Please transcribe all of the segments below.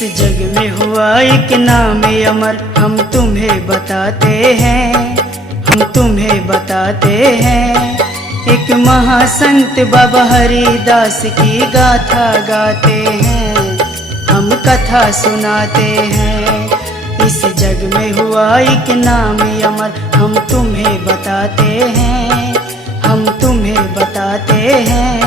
जग में हुआ एक नाम अमर, हम तुम्हें बताते हैं, हम तुम्हें बताते हैं। एक महासंत बाबा हरिदास की गाथा गाते हैं, हम कथा सुनाते हैं। इस जग में हुआ एक नाम अमर, हम तुम्हें बताते हैं, हम तुम्हें बताते हैं।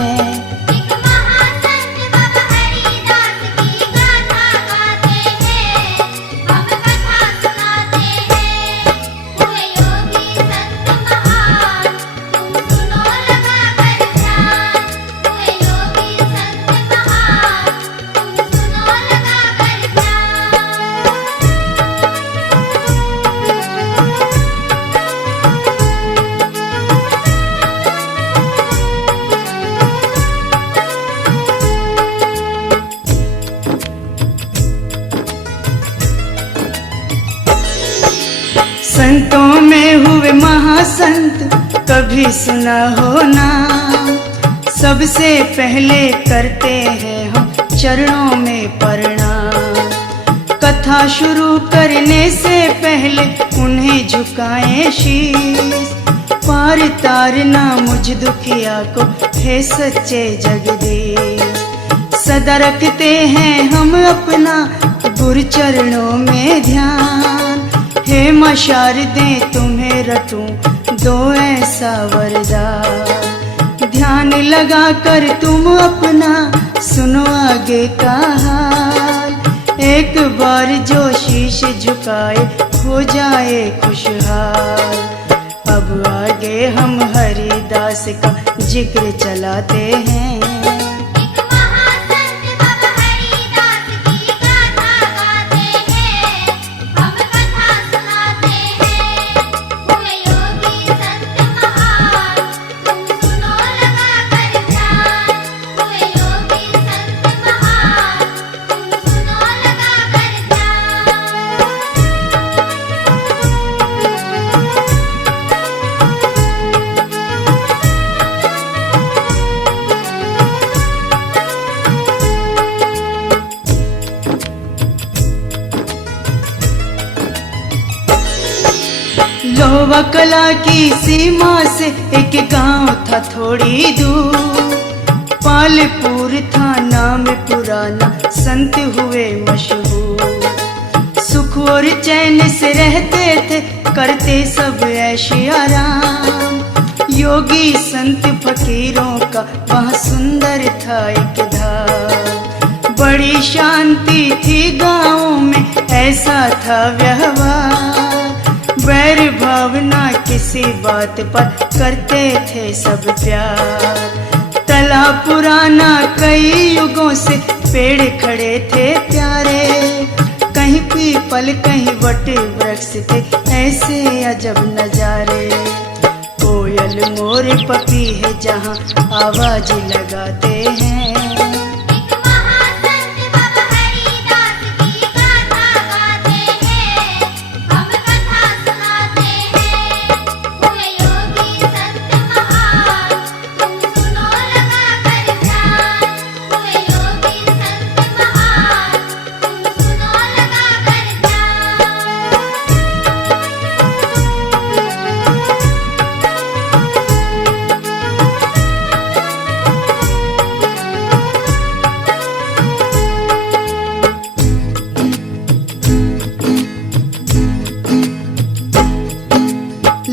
संतों में हुए महासंत कभी सुना हो ना, सबसे पहले करते हैं हम चरणों में प्रणाम। कथा शुरू करने से पहले उन्हें झुकाएं शीश, पार तारना मुझ दुखिया को हे सच्चे जगदीश। सदा रखते हैं हम अपना गुरु चरणों में ध्यान, हे मां शारदे तुम्हें रटूं दो ऐसा वरदान। ध्यान लगा कर तुम अपना सुनो आगे का हाल, एक बार जो शीश झुकाए हो जाए खुशहाल। अब आगे हम हरिदास का जिक्र चलाते हैं। लोवा कला की सीमा से एक गांव था थोड़ी दूर, पालपुर था नाम पुराना, संत हुए मशहूर। सुख और चैन से रहते थे, करते सब ऐशे आराम। योगी संत फकीरों का वहाँ सुंदर था एक धाम। बड़ी शांति थी गाँव में, ऐसा था व्यवहार। वैर भावना किसी बात पर करते थे सब प्यार। तला पुराना कई युगों से पेड़ खड़े थे प्यारे, कहीं पीपल कहीं वट वृक्ष थे ऐसे अजब नजारे। कोयल मोर पपीहे जहाँ आवाज लगाते हैं।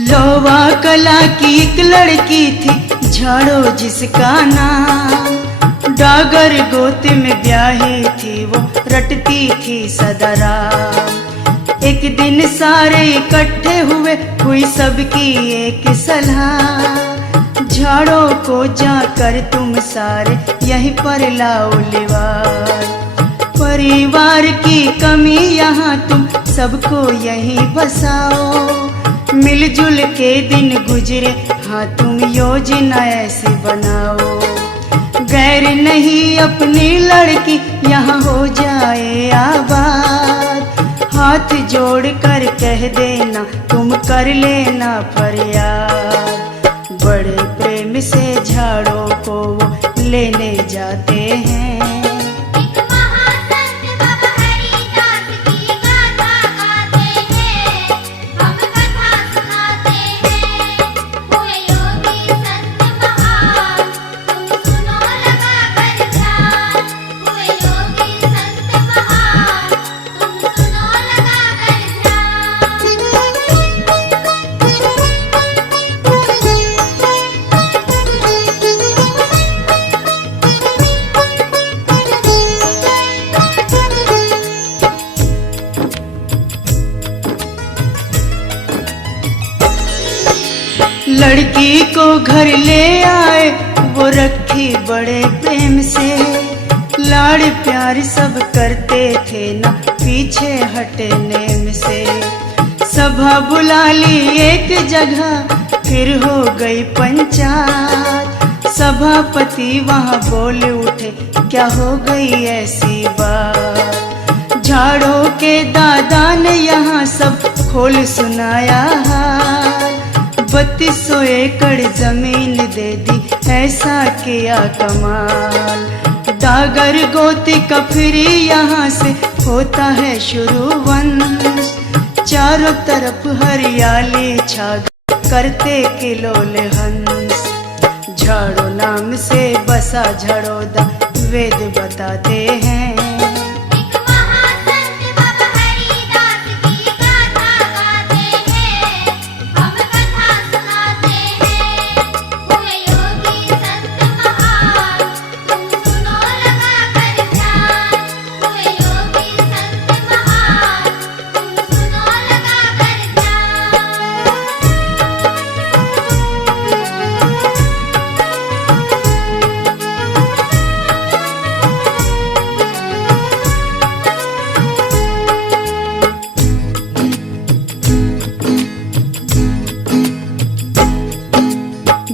लोवा कला की एक लड़की थी झाड़ो जिसका नाम, डागर गोत में ब्याही थी वो रटती थी सदा राम। एक दिन सारे इकट्ठे हुए, हुई सबकी एक सलाह, झाड़ो को जाकर तुम सारे यहीं पर लाओ लिवार। परिवार की कमी यहाँ तुम सबको यहीं बसाओ, मिलजुल के दिन गुजरे हाँ तुम योजना ऐसी बनाओ। गैर नहीं अपनी लड़की यहाँ हो जाए आबाद, हाथ जोड़ कर कह देना तुम कर लेना फरियाद। बड़े प्रेम से झाड़ों को वो लेने जाते हैं। एक महासंत बाबा लड़की को घर ले आए वो रखी बड़े प्रेम से, लाड़ प्यार सब करते थे ना पीछे हटे नेम से। सभा बुला ली एक जगह फिर हो गई पंचायत, सभापति वहां बोल उठे क्या हो गई ऐसी बात। झाड़ों के दादा ने यहाँ सब खोल सुनाया हाल, 3200 एकड़ जमीन दे दी ऐसा किया कमाल। डागर गोती का फिर यहाँ से होता है शुरू वंश, चारों तरफ हरियाली छा करते किलोल हंस। झाड़ो नाम से बसा झड़ोदा वेद बताते हैं,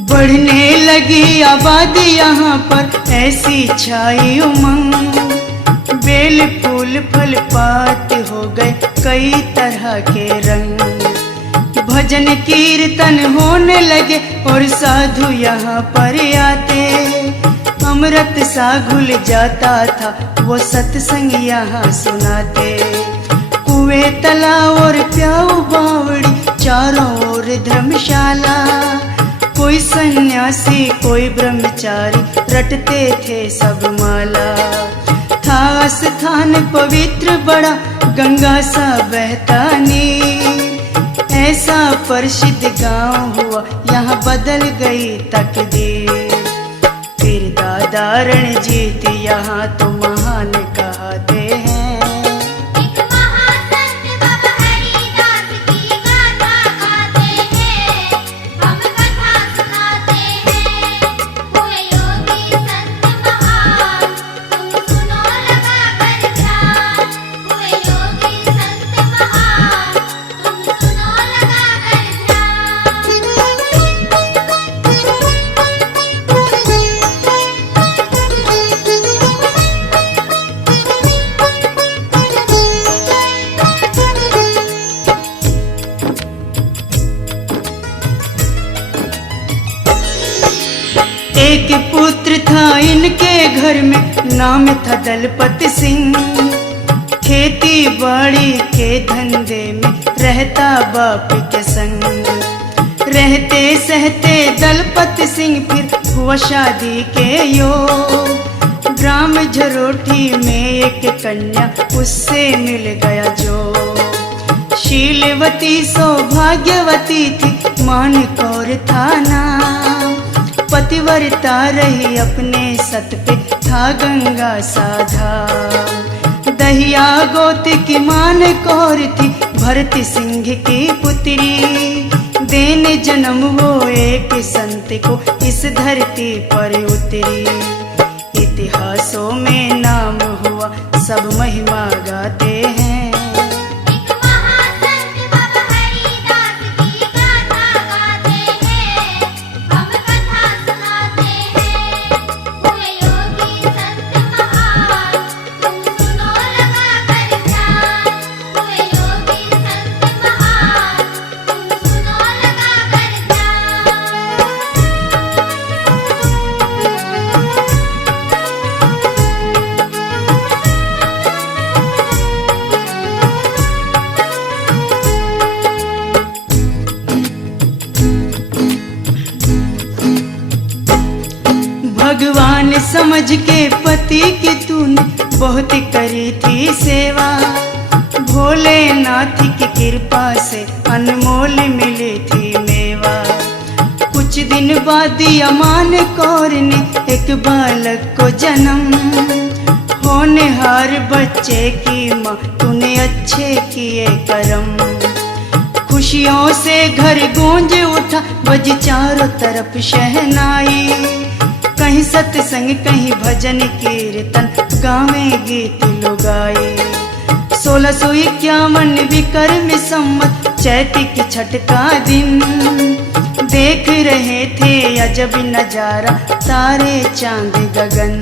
बढ़ने लगी आबादी यहाँ पर ऐसी छाई उमंग। बेल फूल फल पात हो गए कई तरह के रंग, भजन कीर्तन होने लगे और साधु यहाँ पर आते। अमृत सा घुल जाता था वो सत्संग यहाँ सुनाते। कुएं तालाब और प्याऊ बावड़ी चारों ओर धर्मशाला, कोई सन्यासी कोई ब्रह्मचारी रटते थे सब माला। था स्थान पवित्र बड़ा गंगा सा बहता नीर, ऐसा प्रसिद्ध गांव हुआ यहाँ बदल गई तकदीर। फिर दादा रणजीत यहाँ तो महान कहते हैं, एक पुत्र था इनके घर में नाम था दलपत सिंह। खेती बाड़ी के धंधे में रहता बाप के संग, रहते सहते दलपत सिंह फिर हुआ शादी के योग। ग्राम झरोठी में एक कन्या उससे मिल गया जो, शीलवती सौभाग्यवती थी मान कौर था नाम। पतिव्रता रही अपने सत पे था गंगा साधा, दहिया गोती की मान कौर थी भरत सिंह की पुत्री। देने जन्म वो एक संत को इस धरती पर उतरी, इतिहासों में नाम हुआ सब महिमा गाते हैं। भगवान समझ के पति की तूने बहुत करी थी सेवा, भोलेनाथ की कृपा से अनमोल मिली थी मेवा। कुछ दिन बाद अमान कौर ने एक बालक को जन्म, होनहार बच्चे की माँ तूने अच्छे किए करम। खुशियों से घर गूंज उठा, बज चारों तरफ शहनाई। कहीं सत्संग कहीं भजन कीर्तन, गावे गीत लुगाए। 1651 विक्रम संवत चैत की छठ का दिन, देख रहे थे अजब नजारा तारे चांद गगन।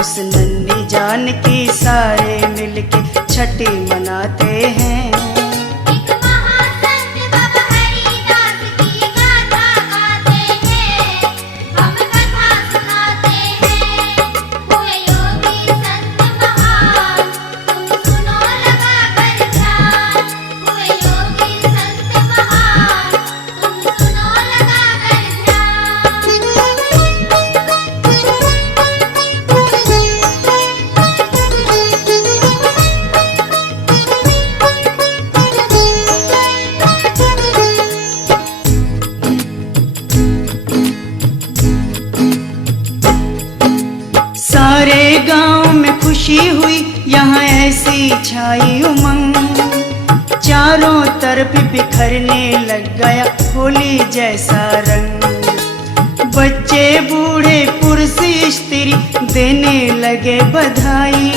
उस नन्ही जान की सारे मिलके छठी मनाते हैं। सारे गांव में खुशी हुई, यहाँ ऐसी छाई उमंग। चारों तरफ बिखरने लग गया होली जैसा रंग। बच्चे बूढ़े पुरुष स्त्री देने लगे बधाई।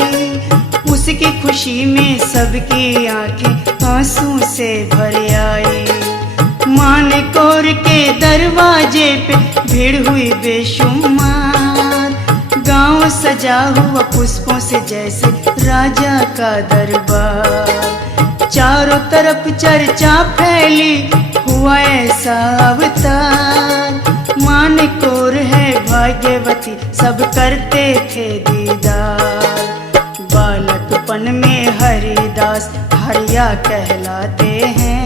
उसकी खुशी में सबकी आंखें आंसू से भर आई। मानकोर के दरवाजे पे भीड़ हुई बेशुमार। गांव सजा हुआ पुष्पों से जैसे राजा का दरबार। चारों तरफ चर्चा फैली, हुआ ऐसा अवतार। मानकोर है भाग्यवती, सब करते थे दीदार। बालकपन में हरिदास हरिया कहलाते हैं।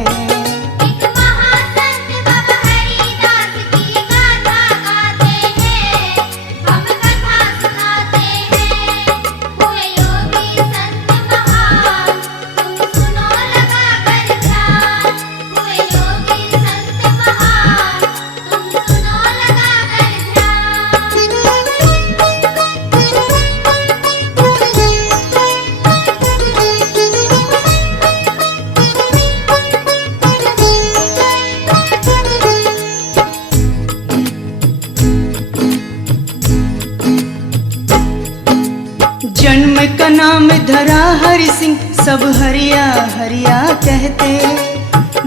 जन्म का नाम धरा हरि सिंह, सब हरिया हरिया कहते।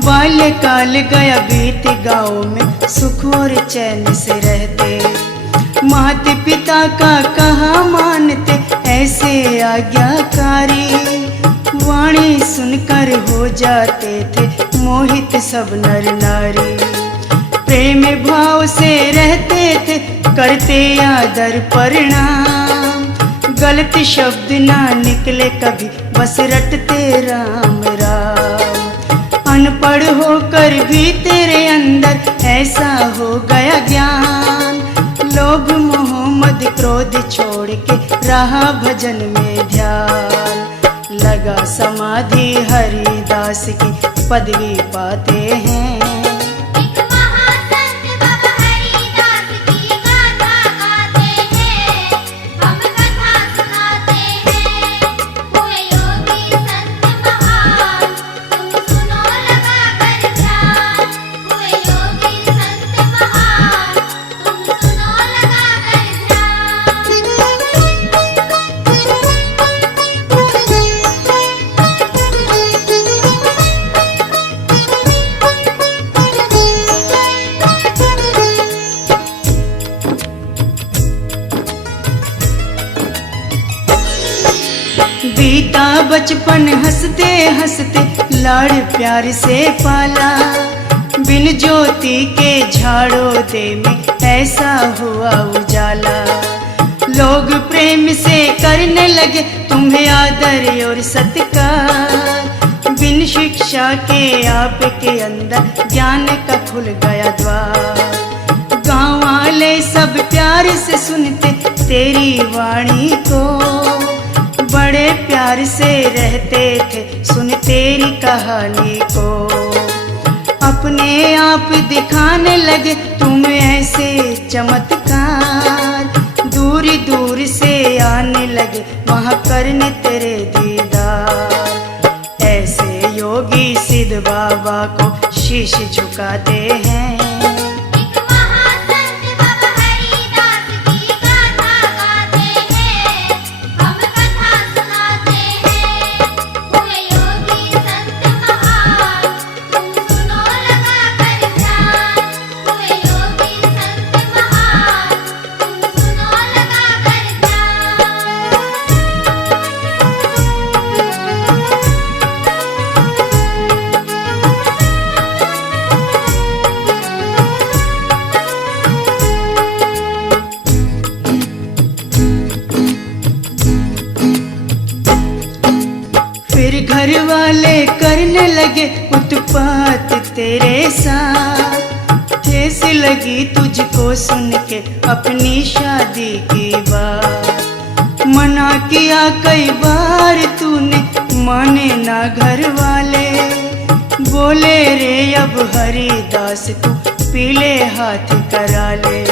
बाल्यकाल गया बीत गाँव में सुख और चैन से रहते। माता पिता का कहा मानते ऐसे आज्ञाकारी। वाणी सुनकर हो जाते थे मोहित सब नर नारी। प्रेम भाव से रहते थे करते आदर प्रणाम। गलत शब्द ना निकले कभी, बस रटते राम राम। अनपढ़ होकर भी तेरे अंदर ऐसा हो गया ज्ञान। लोभ मोह मद क्रोध छोड़ के रहा भजन में ध्यान। लगा समाधि हरिदास की पदवी पाते हैं। बीता बचपन हंसते हंसते लाड़ प्यार से पाला। बिन ज्योति के झाड़ों दे में ऐसा हुआ उजाला। लोग प्रेम से करने लगे तुम्हें आदर और सत्कार। बिन शिक्षा के आपके अंदर ज्ञान का खुल गया द्वार। गाँव वाले सब प्यार से सुनते तेरी वाणी को। बड़े प्यार से रहते थे सुन तेरी कहानी को। अपने आप दिखाने लगे तुम ऐसे चमत्कार। दूर दूर से आने लगे वहाँ करने तेरे दीदार। ऐसे योगी सिद्ध सिद्ध बाबा को शीश झुकाते हैं। एक महासंत बाबा हरिदास की गाथा गाते हैं, हम कथा सुनाते हैं। हुए योगी संत महान, तुम सुनो लगा कर ध्यान। हुए योगी संत महान, तुम सुनो लगा कर ध्यान। फिर घर वाले करने लगे उत्पात तेरे साथ। ठेस लगी तुझको सुन के अपनी शादी की बात। मना किया कई बार तूने, माने ना घर वाले। बोले रे अब हरिदास तू पीले हाथ करा ले।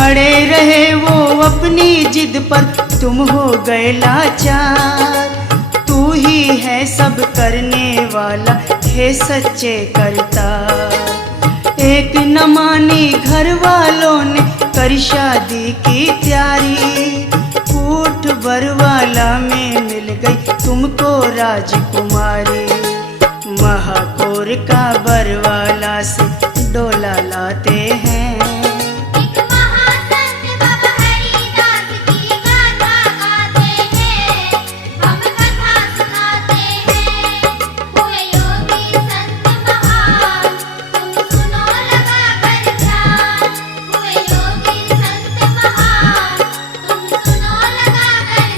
अड़े रहे वो अपनी जिद पर, तुम हो गए लाचार। तू ही है सब करने वाला, हे सच्चे करतार। एक न मानी घर वालों ने, कर शादी की तैयारी। ऊठ बरवाला में मिल गई तुमको राजकुमारी। महाकौर का बरवाला से डोला लाते हैं। एक महासंत बाबा हरिदास की गाथा गाते हैं, हम कथा सुनाते हैं। हुए योगी संत महान, तुम सुनो लगा कर ध्यान। हुए योगी संत महान, तुम सुनो लगा कर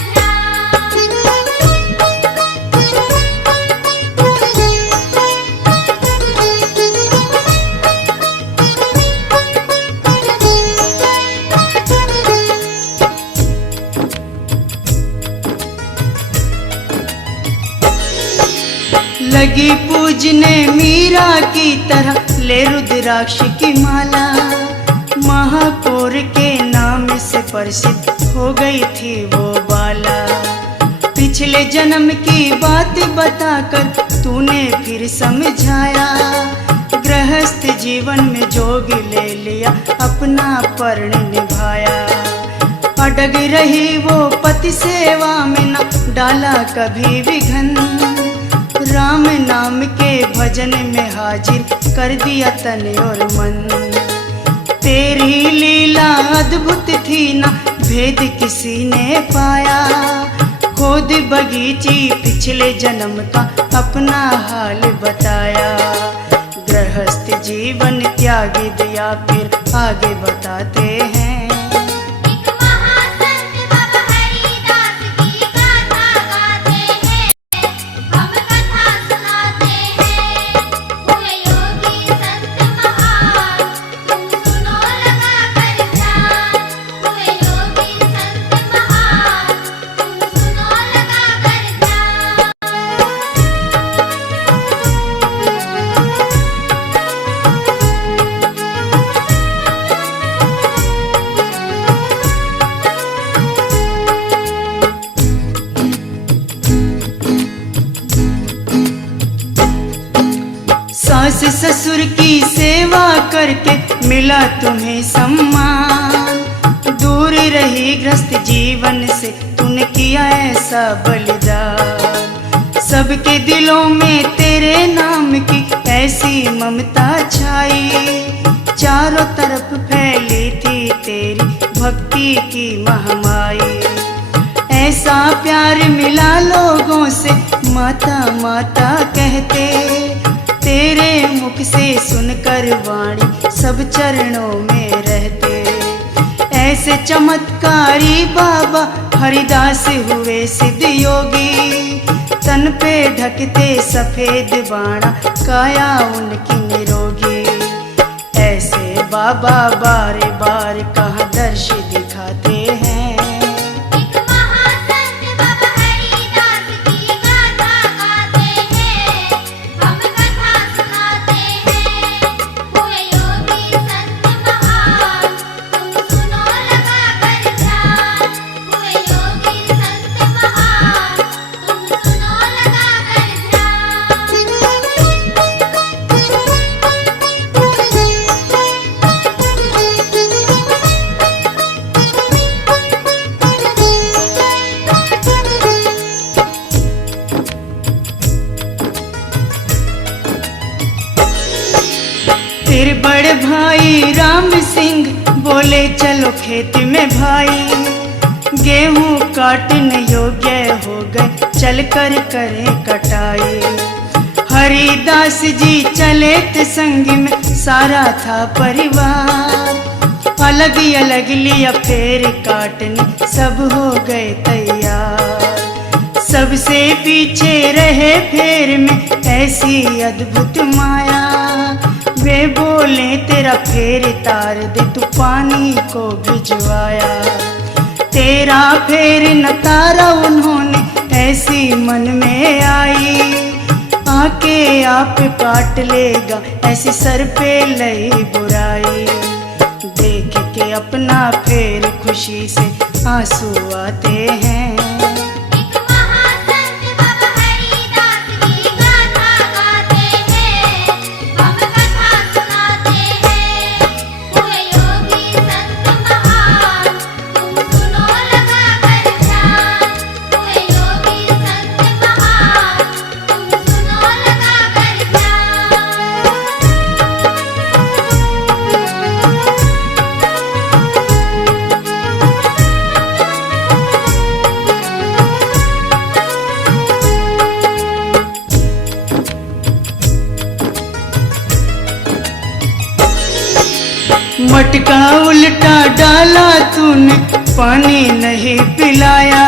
लगी पूजने मीरा की तरह, ले रुद्राक्ष की माला। महापौर के नाम से प्रसिद्ध हो गई थी वो बाला। पिछले जन्म की बात बताकर तूने फिर समझाया। गृहस्थ जीवन में जोग ले लिया, अपना पर्ण निभाया। अडग रही वो पति सेवा में, न डाला कभी विघन। राम नाम के भजन में हाजिर कर दिया तन और मन। तेरी लीला अद्भुत थी, ना भेद किसी ने पाया। खुद बगीची पिछले जन्म का अपना हाल बताया। गृहस्थ जीवन त्यागी दिया, फिर आगे बताते हैं। एक महासंत बाबा हरिदास की गाथा गाते हैं, हम कथा सुनाते हैं। हुए योगी संत महान, तुम सुनो लगा कर ध्यान। हुए योगी संत महान, तुम सुनो लगा कर ध्यान। सास ससुर की सेवा करके मिला तुम्हें सम्मान। दूर रही ग्रस्त जीवन से, तूने किया ऐसा बलिदान। सबके दिलों में तेरे नाम की ऐसी ममता छाई। चारों तरफ फैली थी तेरी भक्ति की महामाई। ऐसा प्यार मिला लोगों से, माता माता कहते। तेरे मुख से सुनकर वाणी सब चरणों में रहते। ऐसे चमत्कारी बाबा हरिदास हुए सिद्ध योगी। तन पे ढकते सफेद बाणा, काया उनकी निरोगी। ऐसे बाबा बार बार कहाँ दर्श दिखाते हैं। एक महासंत बाबा हरिदास की गाथा गाते हैं, हम कथा सुनाते हैं। हुए योगी संत महान, तुम सुनो लगा कर ध्यान। हुए योगी संत महान, तुम सुनो लगा कर ध्यान। फिर बड़े भाई राम सिंह बोले चलो खेत में भाई, गेहूं काटने योग्य हो गए चल कर करें कटाई। हरिदास जी चले थे संग में सारा था परिवार, अलग अलग लिया फेर काटने सब हो गए तैयार। सबसे पीछे रहे फेर में ऐसी अद्भुत माया, वे बोले तेरा फेर तार दे तू पानी को भिजवाया। तेरा फेर न तारा उन्होंने ऐसी मन में आई, आके आप काट लेगा ऐसी सर पे लई बुराई। देख के अपना फेर खुशी से आंसू आते हैं। एक महासंत बाबा हरिदास की गाथा गाते हैं, हम कथा सुनाते हैं। हुए योगी संत महान, तुम सुनो लगा कर ध्यान। हुए योगी संत महान, तुम सुनो लगा कर ध्यान। मटका उल्टा डाला तूने पानी नहीं पिलाया,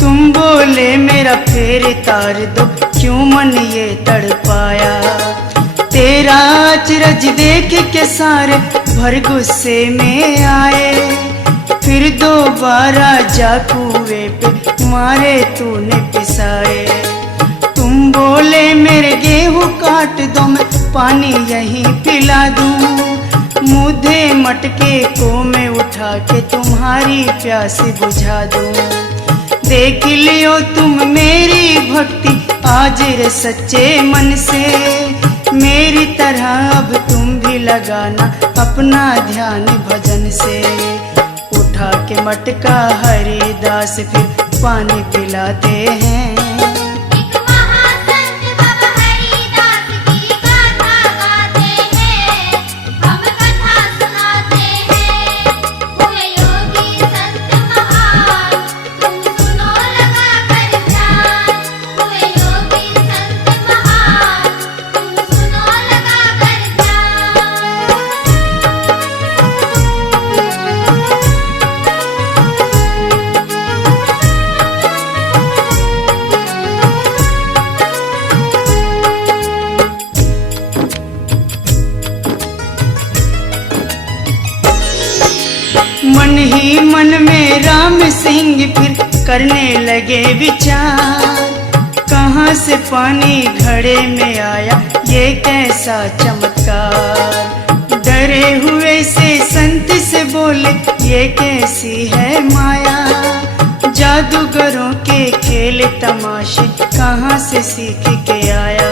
तुम बोले मेरा फेर तार दो क्यों मन ये तड़पाया। तेरा अचरज देख के सारे भर गुस्से में आए, फिर दोबारा जा कुएं पे मारे तूने पिसाए। तुम बोले मेरे गेहूं काट दो मैं पानी यहीं पिला दूं, मुझे मटके को मैं उठा के तुम्हारी प्यास बुझा दूं। देख लियो तुम मेरी भक्ति आज रे सच्चे मन से, मेरी तरह अब तुम भी लगाना अपना ध्यान भजन से। उठा के मटका हरिदास फिर पानी पिलाते हैं। एक महासंत बाबा हरिदास की गाथा गाते हैं, हम कथा सुनाते हैं। हुए योगी संत महान, तुम सुनो लगा कर ध्यान। हुए योगी संत महान, तुम सुनो लगा कर ध्यान। मन ही मन में राम सिंह फिर करने लगे विचार, कहाँ से पानी घड़े में आया ये कैसा चमत्कार। डरे हुए से संत से बोले ये कैसी है माया, जादूगरों के खेल तमाशे कहाँ से सीख के आया।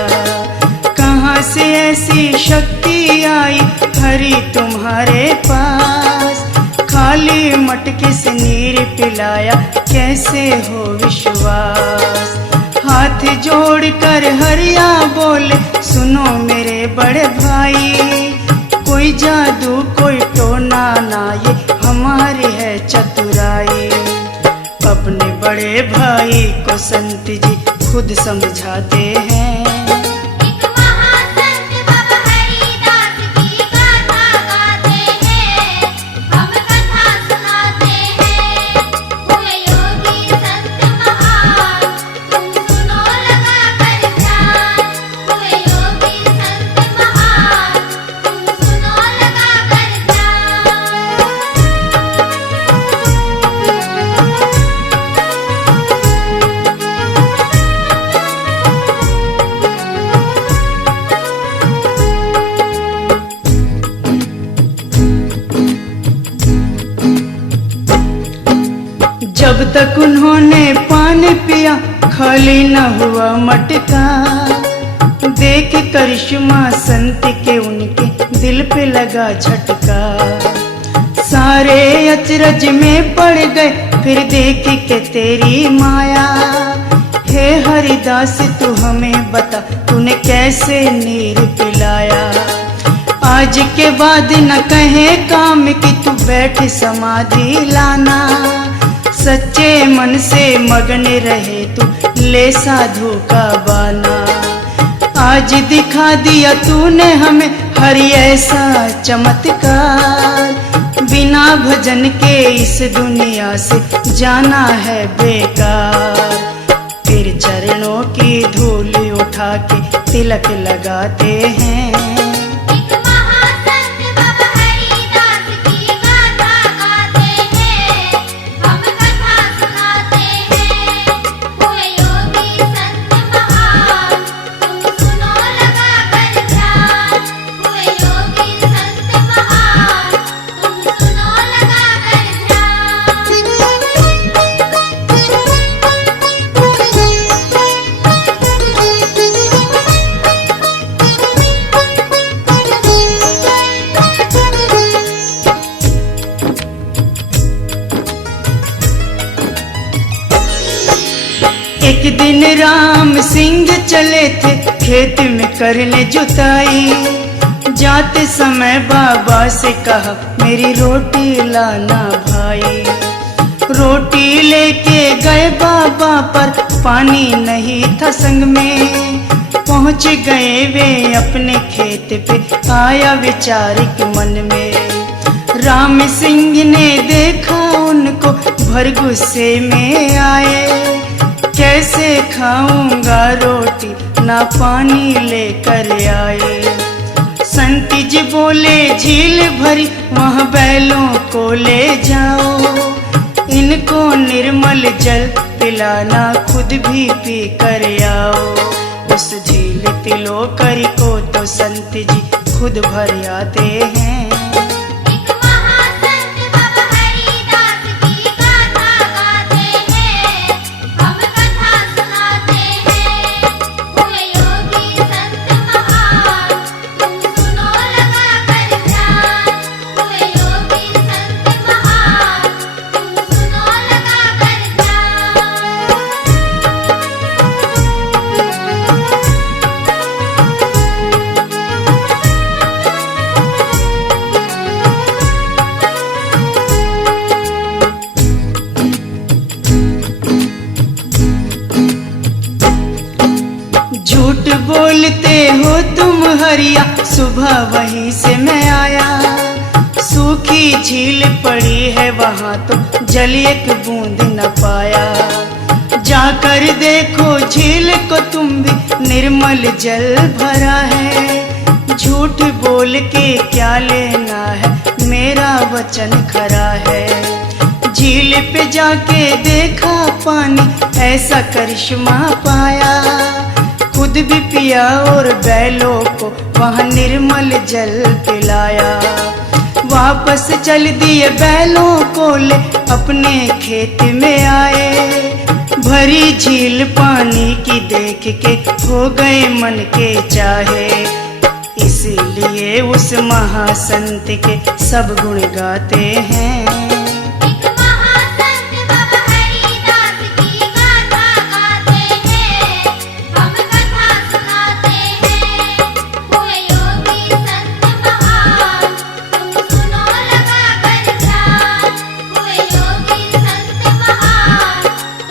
कहाँ से ऐसी शक्ति आई हरि तुम्हारे पास, खाली मटके से नीर पिलाया कैसे हो विश्वास। हाथ जोड़ कर हरिया बोले सुनो मेरे बड़े भाई, कोई जादू कोई टोना ना ये हमारी है चतुराई। अपने बड़े भाई को संत जी खुद समझाते हैं। एक महासंत बाबा हरिदास की गाथा गाते हैं, हम कथा सुनाते हैं। हुए योगी संत महान, तुम सुनो लगा कर ध्यान। हुए योगी संत महान, तुम सुनो लगा कर ध्यान। जब तक उन्होंने पानी पिया खाली न हुआ मटका, देख करिश्मा संत के उनके दिल पे लगा झटका। सारे अचरज में पड़ गए फिर देख के तेरी माया। हे हरिदास तू हमें बता तूने कैसे नीर पिलाया। आज के बाद न कहे काम कि तू बैठ समाधि लाना। सच्चे मन से मगन रहे तू ले साधु का बाना। आज दिखा दिया तूने हमें हरि ऐसा चमत्कार। बिना भजन के इस दुनिया से जाना है बेकार। फिर चरणों की धूल उठा के तिलक लगाते हैं। एक महासंत बाबा हरिदास की गाथा गाते हैं, हम कथा सुनाते हैं। हुए योगी संत महान, तुम सुनो लगा कर ध्यान। हुए योगी संत महान, तुम सुनो लगा कर एक दिन राम सिंह चले थे खेत में करने जुताई। जाते समय बाबा से कहा मेरी रोटी लाना भाई। रोटी लेके गए बाबा पर पानी नहीं था संग में। पहुंच गए वे अपने खेत पे, आया विचार के मन में। राम सिंह ने देखा उनको भर गुस्से में आए। कैसे खाऊंगा रोटी ना पानी लेकर आए। संत जी बोले झील भरी वहाँ बैलों को ले जाओ। इनको निर्मल जल पिलाना खुद भी पी कर आओ। उस झील तिलोकरी को तो संत जी खुद भर आते हैं। एक महासंत बाबा हरिदास की गाथा गाते हैं, हम कथा सुनाते हैं। हुए योगी संत महान, तुम सुनो लगा कर ध्यान। हुए योगी संत महान, तुम सुनो लगा कर ध्यान। झूठ बोलते हो तुम हरिया, सुबह वहीं से मैं आया। सूखी झील पड़ी है वहाँ तो जल एक बूंद न पाया। जाकर देखो झील को तुम भी, निर्मल जल भरा है। झूठ बोल के क्या लेना है, मेरा वचन खरा है। झील पे जाके देखा पानी, ऐसा करिश्मा पाया। खुद भी पिया और बैलों को वहाँ निर्मल जल पिलाया। वापस चल दिए बैलों को ले, अपने खेत में आए। भरी झील पानी की देख के हो गए मन के चाहे। इसलिए उस महासंत के सब गुण गाते हैं। एक महासंत बाबा हरिदास की गाथा गाते हैं, हम कथा सुनाते हैं। हुए योगी संत महान, तुम सुनो लगा कर ध्यान। हुए योगी संत महान,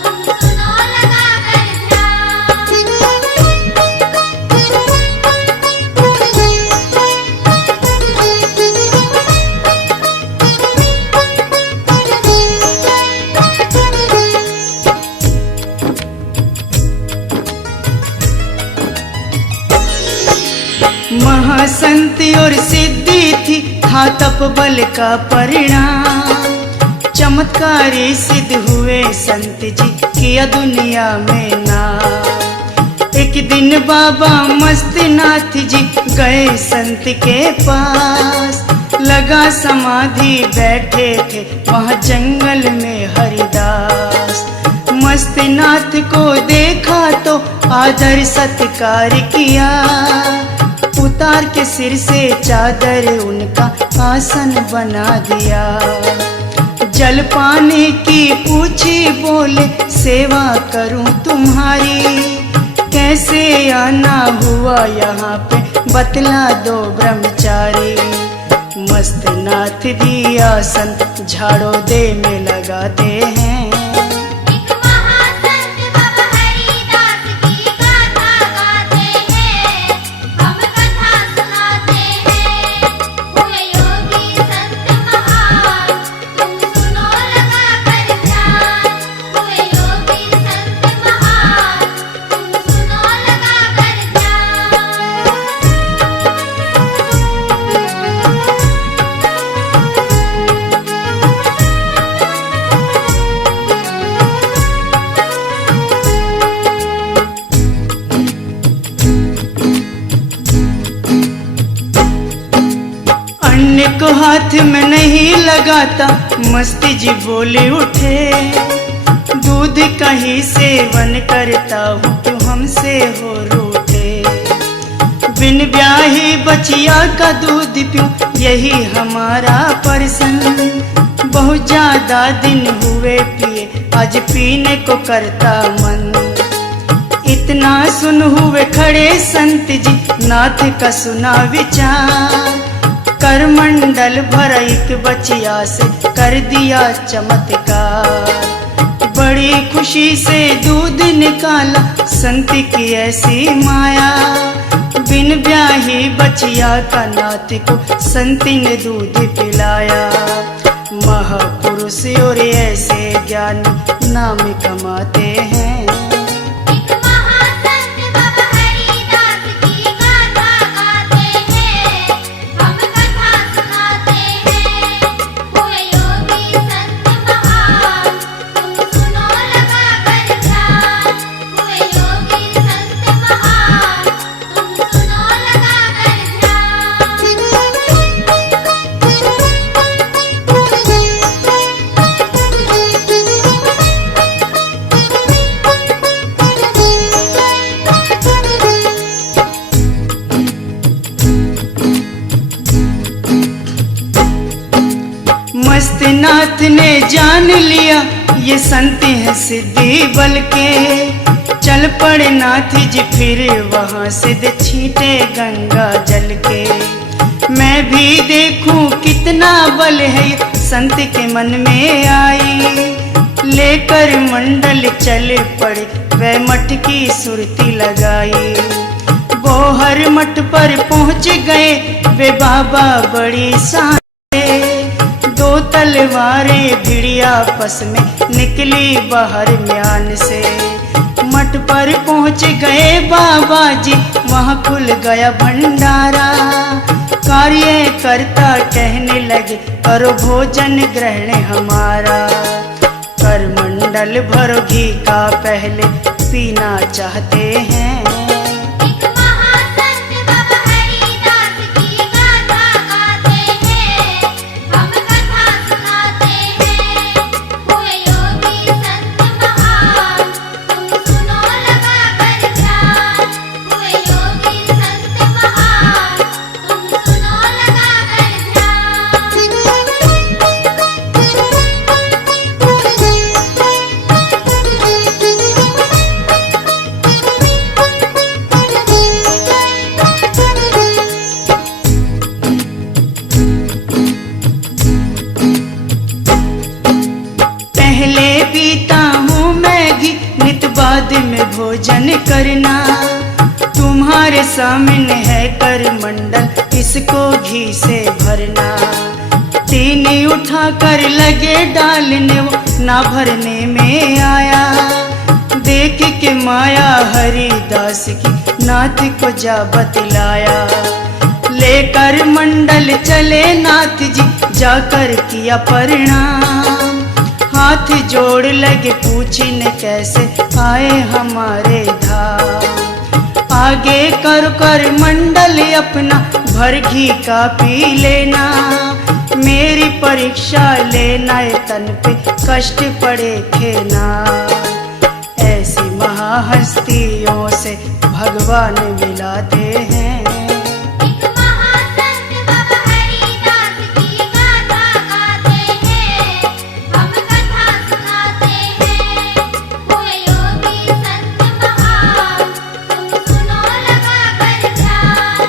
तुम सुनो लगा कर महासंत और सिद्धि थी, था तप बल का परिणाम। चमत्कारी सिद्ध हुए संत जी, किया दुनिया में नाम। एक दिन बाबा मस्तनाथ जी गए संत के पास। लगा समाधि बैठे थे वहाँ जंगल में हरिदास। मस्तनाथ को देखा तो आदर सत्कार किया। उतार के सिर से चादर उनका आसन बना दिया। जल पानी की पूछी, बोले सेवा करूं तुम्हारी। कैसे आना हुआ यहाँ पे बतला दो ब्रह्मचारी। मस्त नाथ दिया सन झाड़ो दे में लगाते हैं। एक महासंत बाबा हरिदास की गाथा गाते हैं, हम कथा सुनाते हैं। हुए योगी संत महान, तुम सुनो लगा कर ध्यान। हुए योगी संत महान, तुम सुनो लगा कर ध्यान। अन्य को हाथ में नहीं लगाता, मस्ती जी बोले उठे। दूध कहीं सेवन करता हूँ, क्यों हमसे हो रूठे। बिन ब्याही बचिया का दूध पीऊं, यही हमारा परसन। बहुत ज्यादा दिन हुए पिए, आज पीने को करता मन। इतना सुन हुए खड़े संत जी, नाथ का सुना विचार। करमंडल भर एक बचिया से कर दिया चमत्कार। बड़ी खुशी से दूध निकाला, संत की ऐसी माया। बिन ब्याही बचिया का नाथ को संत ने दूध पिलाया। महापुरुष और ऐसे ज्ञानी नाम कमाते हैं। एक महासंत बाबा हरिदास की गाथा गाते हैं, हम कथा सुनाते हैं। हुए योगी संत महान, तुम सुनो लगा कर ध्यान। हुए योगी संत महान, तुम सुनो लगा कर मस्त नाथ ने जान लिया, ये संत हैं सिद्धि बल के। चल पड़े नाथ जी फिर वहाँ सिद्ध छींटे गंगा जल के। मैं भी देखूं कितना बल है ये संत के मन में आई। लेकर मंडल चले पड़े, वह मठ की सुरती लगाई। बोहर मठ पर पहुँच गए वे बाबा बड़ी शान। दो तलवारें भिड़ी आपस में निकली बाहर म्यान से। मठ पर पहुँच गए बाबा जी, वहाँ खुल गया भंडारा। कार्यकर्ता कहने लगे, करो भोजन ग्रहण हमारा। कर मंडल भरो घी का, पहले पीना चाहते हैं। एक महासंत बाबा हरिदास की गाथा गाते हैं, हम कथा सुनाते हैं। हुए योगी संत महान, तुम सुनो लगा कर ध्यान। हुए योगी संत महान, तुम सुनो लगा कर पहले पीता हूँ मैं घी, नित बाद में भोजन करना। तुम्हारे सामने है कर मंडल, इसको घी से भरना। तीनी उठा कर लगे डालने, वो ना भरने में आया। देख के माया हरिदास की, नाथ को जा बतलाया। लेकर मंडल चले नाथ जी, जाकर किया प्रणाम। हाथ जोड़ लगे पूछने, कैसे आए हमारे धाम। आगे कर मंडल अपना, भर घी का पी लेना। मेरी परीक्षा लेना, ये तन पे कष्ट पड़े थे ना। ऐसी महाहस्तियों से भगवान मिलाते हैं। एक महासंत बाबा हरिदास की गाथा गाते हैं, हम कथा सुनाते हैं। हुए योगी संत महान, तुम सुनो लगा कर ध्यान।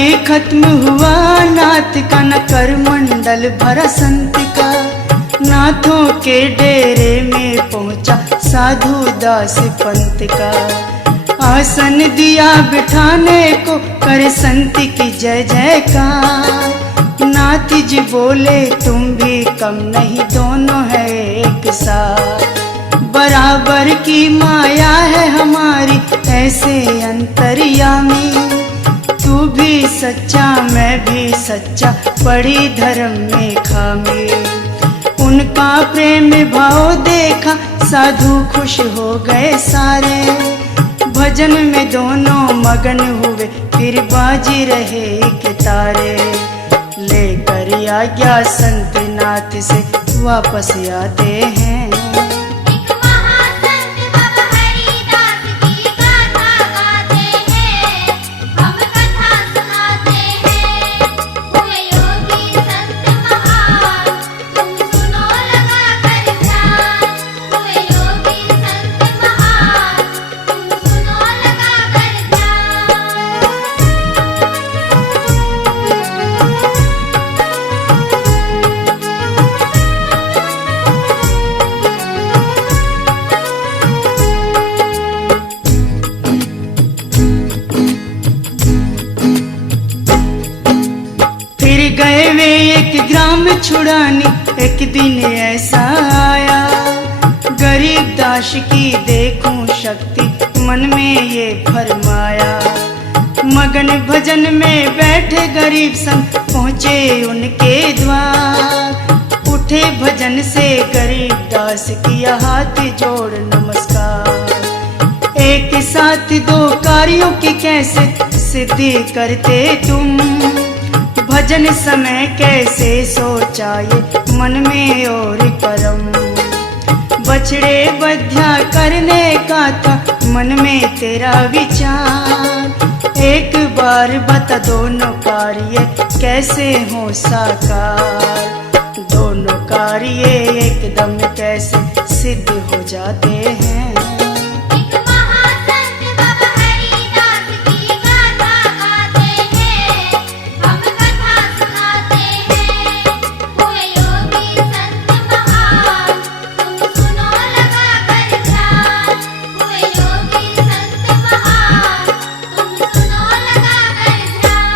ही खत्म हुआ नाथ का, न कर मंडल भरा संत का। नाथों के डेरे में पहुंचा साधु दास पंत का। आसन दिया बिठाने को, करे संत की जय जयकार। नाथ जी बोले तुम भी कम नहीं, दोनों है एक साथ। बराबर की माया है हमारी, ऐसे अंतर्यामी। तू भी सच्चा मैं भी सच्चा, पड़ी धर्म में खामी। उनका प्रेम भाव देखा, साधु खुश हो गए सारे। भजन में दोनों मगन हुए, फिर बाजी रहे के तारे। लेकर आज्ञा संत नाथ से वापस आते हैं। एक महासंत बाबा हरिदास की गाथा गाते हैं, हम कथा सुनाते हैं। हुए योगी संत महान, तुम सुनो लगा कर ध्यान। हुए योगी संत महान, तुम सुनो लगा कर ध्यान। फिर गए वे एक ग्राम छुड़ाने, एक दिन ऐसा आया। गरीब दास की देखूं शक्ति, मन में ये फरमाया। मगन भजन में बैठे गरीब संत, पहुँचे उनके द्वार। उठे भजन से गरीब दास किया हाथ जोड़ नमस्कार। एक साथ दो कार्यों की कैसे सिद्धि करते तुम, भजन समय कैसे सोचा ये मन में और करम। बछड़े बध्या करने का था मन में तेरा विचार। एक बार बता दोनों कार्य कैसे हो साकार। दोनों कार्य एकदम कैसे सिद्ध हो जाते हैं। एक महासंत बाबा हरिदास की गाथा गाते हैं, हम कथा सुनाते हैं। हुए योगी संत महान, तुम सुनो लगा कर ध्यान। हुए योगी संत महान, तुम सुनो लगा कर ध्यान।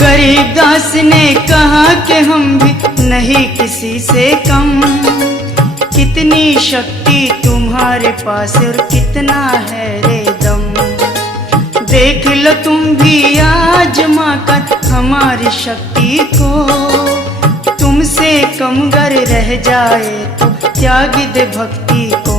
गरीब दास ने कहा कि हम भी नहीं किसी से कम। कितनी शक्ति तुम्हारे पास और कितना है रे दम। देख लो तुम भी आजमा कर हमारी शक्ति को। तुमसे कम गर रह जाए तो त्याग दे भक्ति को।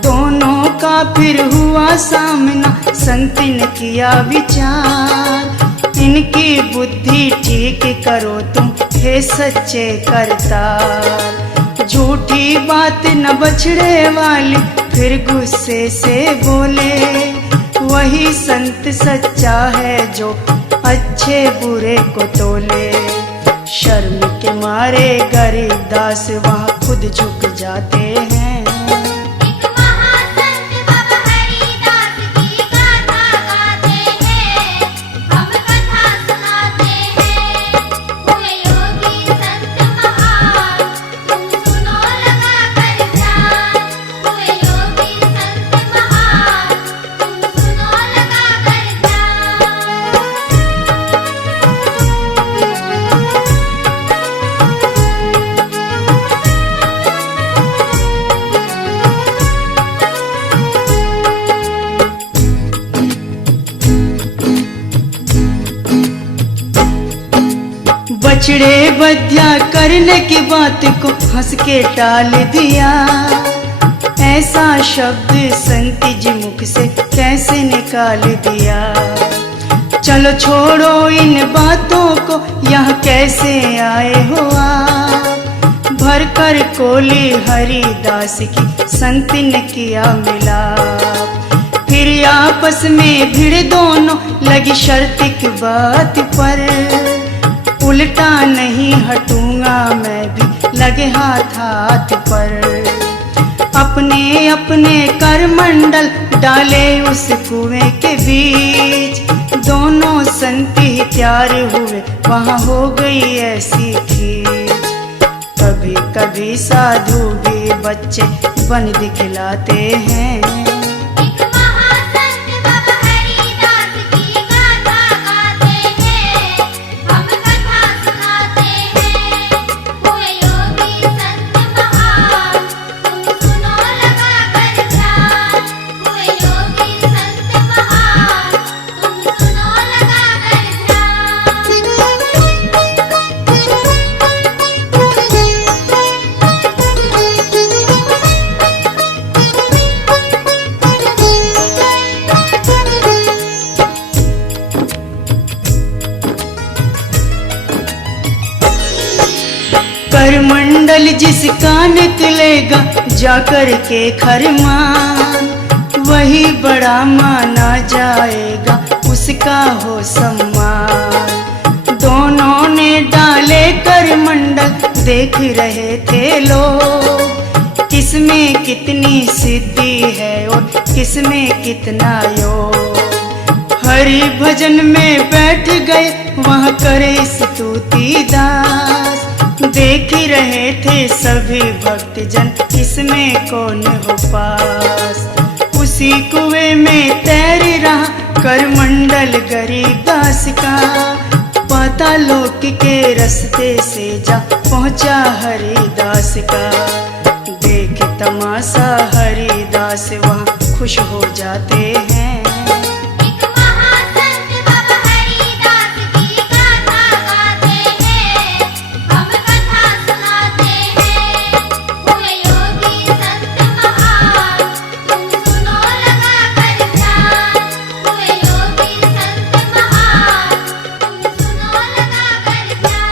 दोनों का फिर हुआ सामना, संत ने किया विचार। इनकी बुद्धि ठीक करो तुम, हे सच्चे करतार। झूठी बात न बछड़े वाली, फिर गुस्से से बोले। वही संत सच्चा है जो अच्छे बुरे को तोले। शर्म के मारे गरीब दास वहाँ खुद झुक जाते हैं। एक महासंत बाबा हरिदास की गाथा गाते हैं, हम कथा सुनाते हैं। हुए योगी संत महान, तुम सुनो लगा कर ध्यान। हुए योगी संत महान, तुम सुनो लगा कर ध्यान। बछड़े बध्या करने की बात को हंस के टाल दिया। ऐसा शब्द संत जी मुख से कैसे निकाल दिया। चलो छोड़ो इन बातों को, यहाँ कैसे आए हो आप। भर कर कोली हरिदास की संत ने किया मिलाप। फिर आपस में भिड़ दोनों लगी शर्त की बात पर, उल्टा नहीं हटूंगा मैं भी लगे हाथ हाथ पर। अपने अपने करमंडल डाले उस कुएं के बीच, दोनों संती तैयार हुए वहां हो गई ऐसी खींच। कभी कभी साधु भी बच्चे बन दिखलाते हैं, एक महासंत बाबा हरिदास की गाथा गाते हैं, हम कथा सुनाते हैं। हुए योगी संत महान, तुम सुनो लगा कर ध्यान। हुए योगी संत महान, तुम सुनो लगा कर करमंडल जिसका निकलेगा जाकर के खरमान, वही बड़ा माना जाएगा, उसका हो सम्मान। दोनों ने डाले करमंडल देख रहे थे लोग, किसमें कितनी सिद्धि है और किसमें कितना योग। हरि भजन में बैठ गए वहाँ करे स्तुति दास, देख रहे थे सभी भक्तजन किसमें कौन हो पास। उसी कुएं में तैर रहा करमंडल गरीब दास का, पाता लोक के रास्ते से जा पहुंचा हरिदास का। देख तमाशा हरिदास वहाँ खुश हो जाते हैं, एक महासंत बाबा हरिदास की गाथा गाते हैं, हम कथा सुनाते हैं। हुए योगी संत महान, तुम सुनो लगा कर ध्यान। हुए योगी संत महान, तुम सुनो लगा कर ध्यान।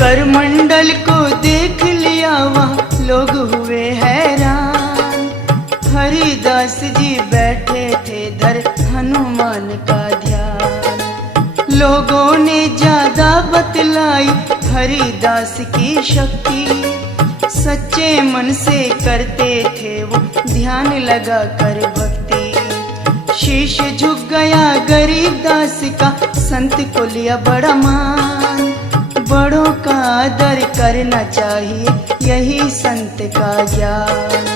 करमंडल को देख लिया वहाँ लोग हुए हैरान। हरिदास जी बैठे थे धर हनुमान का ध्यान। लोगों ने ज्यादा बतलाई हरिदास की शक्ति, सच्चे मन से करते थे वो ध्यान लगा कर भक्ति। शीश झुक गया गरीब दास का, संत को लिया बड़ा मान। बड़ों का आदर करना चाहिए यही संत का ज्ञान।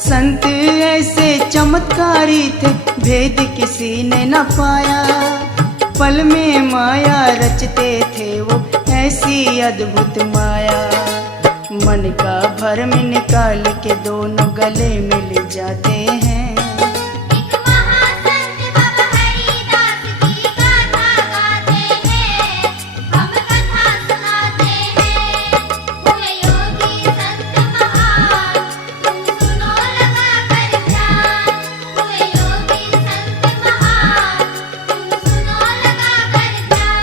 संत ऐसे चमत्कारी थे भेद किसी ने न पाया, पल में माया रचते थे वो ऐसी अद्भुत माया। मन का भरम निकाल के दोनों गले मिल जाते हैं, एक महासंत बाबा हरिदास की गाथा गाते हैं, हम कथा सुनाते हैं। हुए योगी संत महान, तुम सुनो लगा कर ध्यान। हुए योगी संत महान, तुम सुनो लगा कर ध्यान।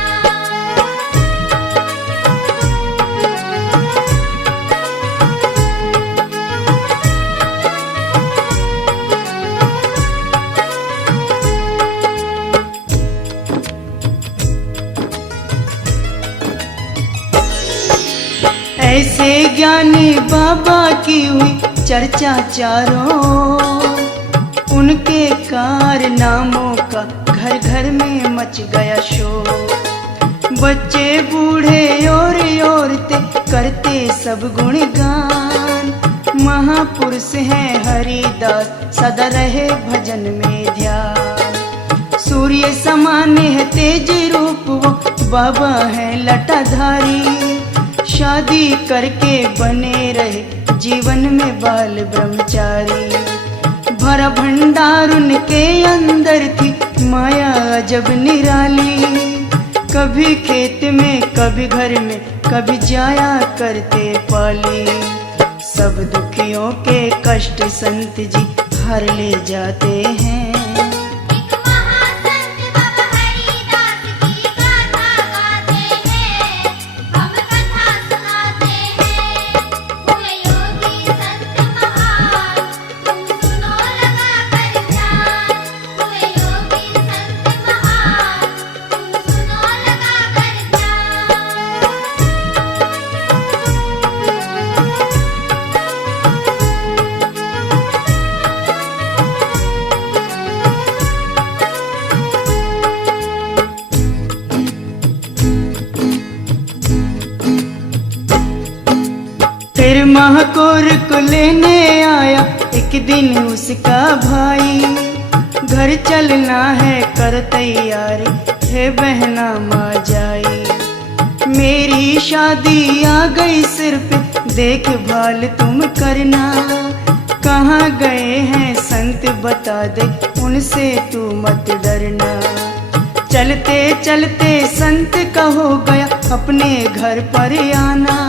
ऐसे ज्ञानी बाबा की हुई चर्चा चारों ओर। उनके कारनामों का घर घर में मच गया शोर। बच्चे बूढ़े और औरतें करते सब गुणगान। महापुरुष हैं हरिदास सदा रहे भजन में ध्यान। सूर्य समान है तेज रूप वो बाबा है लटाधारी। शादी करके बने रहे जीवन में बाल ब्रह्मचारी। भरा भंडार उनके अंदर थी माया अजब निराली। कभी खेत में कभी घर में कभी जाया करते पाली। सब दुखियों के कष्ट संत जी हर ले जाते हैं। एक महासंत बाबा हरिदास की गाथा गाते हैं, हम कथा सुनाते हैं। हुए योगी संत महान, तुम सुनो लगा कर ध्यान। हुए योगी संत महान, तुम सुनो लगा कर ध्यान। फिर महाकौर को लेने आया एक दिन उसका भाई। घर चलना है कर तैयारी, हे बहना माँ जाई। मेरी शादी आ गई सिर पे, देखभाल तुम करना। कहाँ गए हैं संत बता दे, उनसे तू मत डरना। चलते चलते संत का हो गया अपने घर पर आना।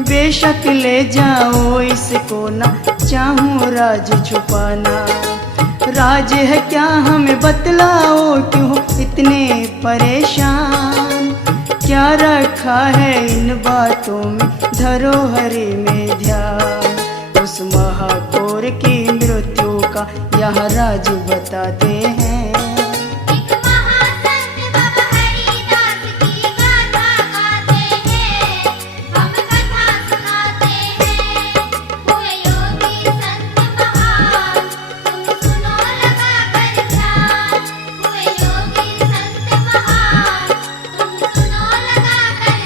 बेशक ले जाओ इसको ना चाहूं राज छुपाना। राज है क्या हमें बतलाओ, क्यों इतने परेशान। क्या रखा है इन बातों में, धरोहर में ध्यान। उस महाकौर की मृत्यु का यह राज बताते हैं। एक महासंत बाबा हरिदास की गाथा गाते हैं, हम कथा सुनाते हैं। हुए योगी संत महान, तुम सुनो लगा कर ध्यान। हुए योगी संत महान, तुम सुनो लगा कर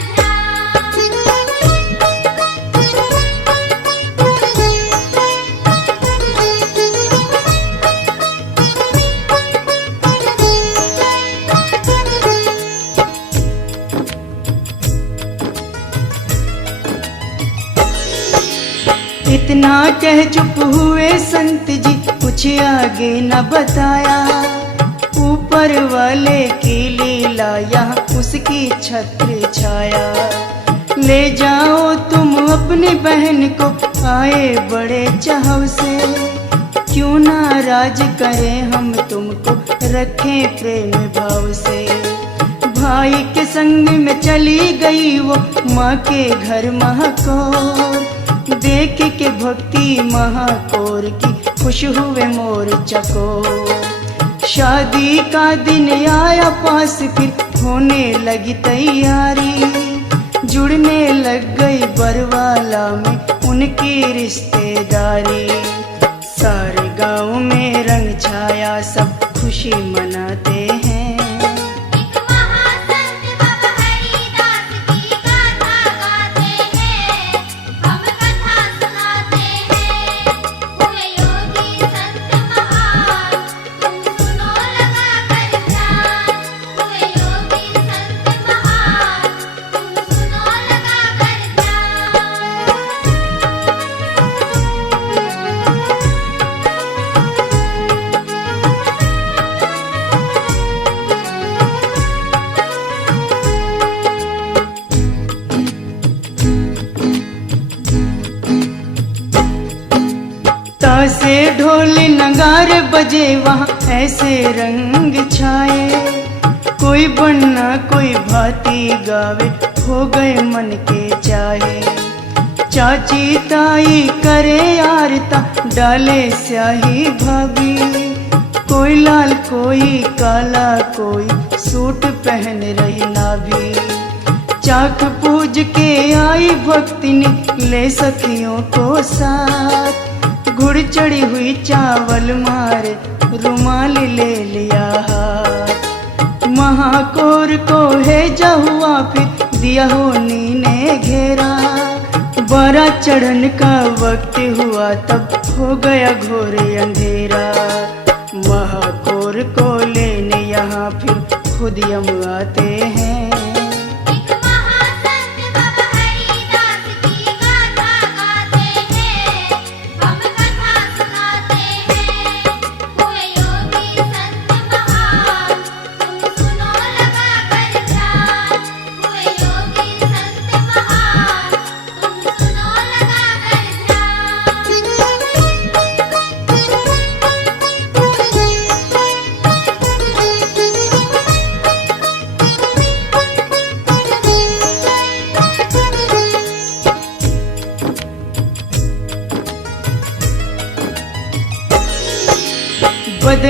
इतना कह चुप हुए संत जी, कुछ आगे न बताया। ऊपर वाले की लीला यहाँ उसकी छत्र छाया। ले जाओ तुम अपनी बहन को, आए बड़े चाव से। क्यों नाराज करें हम तुमको, रखें प्रेम भाव से। भाई के संग में चली गई वो माँ के घर महाकौर। देख के भक्ति महाकौर की खुश हुए मोर चकोर। शादी का दिन आया पास, फिर होने लगी तैयारी। जुड़ने लग गई बरवाला में उनकी रिश्तेदारी। सारे गांव में रंग छाया, सब खुशी मनाते हैं। एक महासंत बाबा हरिदास की गाथा गाते हैं, हम कथा सुनाते हैं। हुए योगी संत महान, तुम सुनो लगा कर ध्यान। हुए योगी संत महान, तुम सुनो लगा कर ध्यान। तासे ढोल नगार बजे वहाँ ऐसे रंग छाए। कोई बनना कोई भांति गावे, हो गए मन के चाहे। चाची ताई करे आरता, डाले स्याही भाभी। कोई लाल कोई काला, कोई सूट पहन रही नाभी। चाक पूज के आई भक्तिनी, ले सखियों को साथ। गुड़ चढ़ी हुई चावल मारे, रुमाल ले लिया हाथ। महाकौर को है हुआ, फिर दिया होनी ने घेरा। बारा चढ़न का वक्त हुआ, तब हो गया घोर अंधेरा। महाकौर को लेने यहाँ फिर खुद यम आते हैं। एक महासंत बाबा हरिदास की गाथा गाते हैं, हम कथा सुनाते हैं। हुए योगी संत महान, तुम सुनो लगा कर ध्यान। हुए योगी संत महान, तुम सुनो लगा कर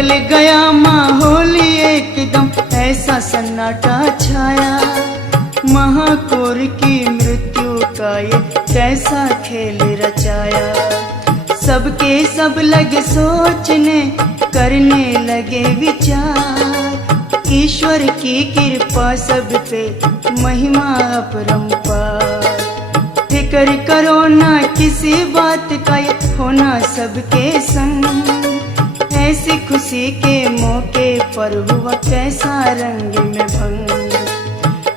बदल गया माहौल एकदम, ऐसा सन्नाटा छाया। महाकौर की मृत्यु का ये कैसा खेल रचाया। सबके सब लगे सोचने, करने लगे विचार। ईश्वर की कृपा सब पे, महिमा अपरंपार। फिक्र करो ना किसी बात का, ये होना सबके संग। ऐसी खुशी के मौके पर हुआ कैसा रंग में भंग।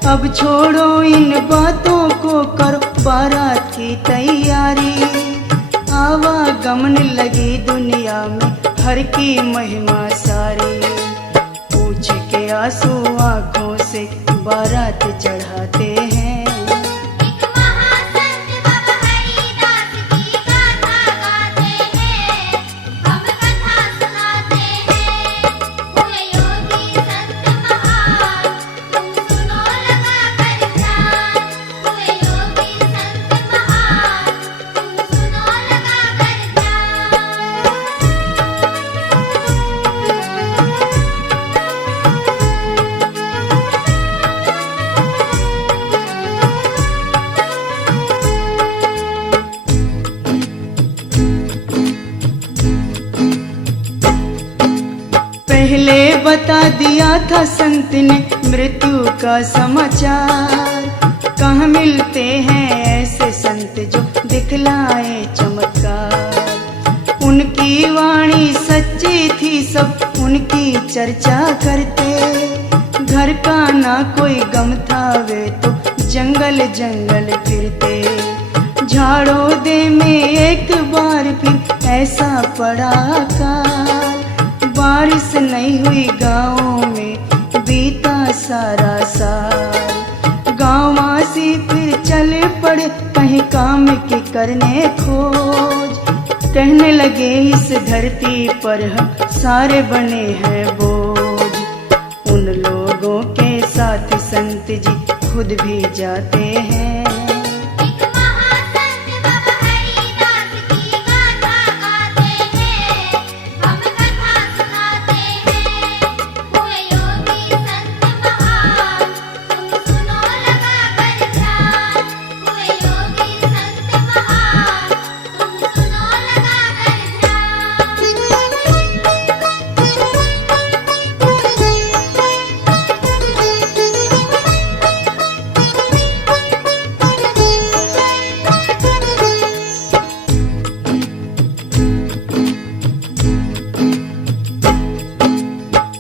अब छोड़ो इन बातों को, करो बारात की तैयारी। आवागमन लगी दुनिया में, हर की महिमा सारी। पूछ के आंसू आंखों से बारात चढ़ाते हैं। एक महासंत बाबा हरिदास की गाथा गाते हैं, हम कथा सुनाते हैं। हुए योगी संत महान, तुम सुनो लगा कर ध्यान। हुए योगी संत महान, तुम सुनो लगा कर ध्यान। पहले बता दिया था संत ने मृत्यु का समाचार। कहाँ मिलते हैं ऐसे संत जो दिखलाए चमत्कार। उनकी वाणी सच्ची थी, सब उनकी चर्चा करते। घर का ना कोई गम था, वे तो जंगल जंगल फिरते। झाड़ो दे में एक बार फिर ऐसा पड़ा अकाल। बारिश नहीं हुई गाँव में, बीता सारा साल। गाँववासी फिर चले पड़े कहीं काम की करने खोज। कहने लगे इस धरती पर हम सारे बने हैं बोझ। उन लोगों के साथ संत जी खुद भी जाते हैं। एक महासंत बाबा हरिदास की गाथा गाते हैं, हम कथा सुनाते हैं। हुए योगी संत महान, तुम सुनो लगा कर ध्यान। हुए योगी संत महान, तुम सुनो लगा कर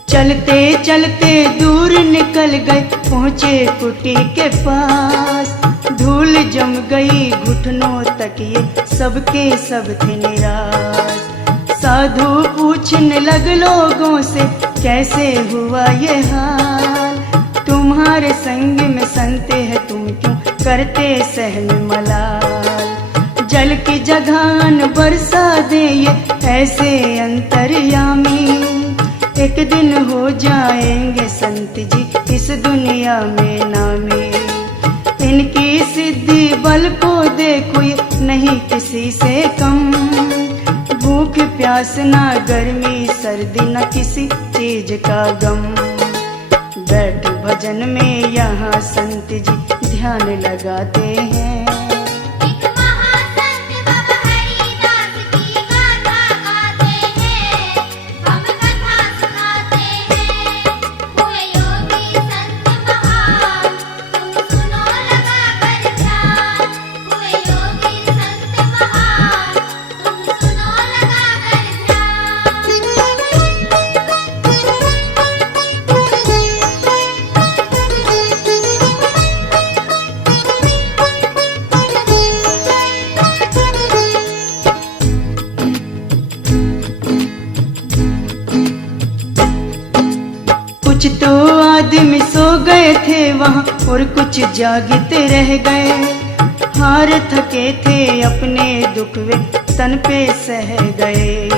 चलते चलते दूर निकल गए, पहुँचे कुटी के पास। धूल जम गई घुटनों तक, ये सबके सब थे निराश। साधु पूछने लग लोगों से, कैसे हुआ ये हाल। तुम्हारे संग में संत है, तुम क्यों करते सहन मलाल। जल की जगह बरसा दे ये ऐसे अंतर्यामी। एक दिन हो जाएंगे संत जी इस दुनिया में नामी। इनकी सिद्धि बल को देखो, ये नहीं किसी से कम। भूख प्यास ना गर्मी सर्दी, न किसी चीज का गम। बैठ भजन में यहाँ संत जी ध्यान लगाते हैं। एक महासंत बाबा हरिदास की गाथा गाते हैं, हम कथा सुनाते हैं। हुए योगी संत महान, तुम सुनो लगा कर ध्यान। हुए योगी संत महान, तुम सुनो लगा कर कुछ तो आदमी सो गए थे वहाँ, और कुछ जागते रह गए। हार थके थे अपने दुख वे तन पे सह गए।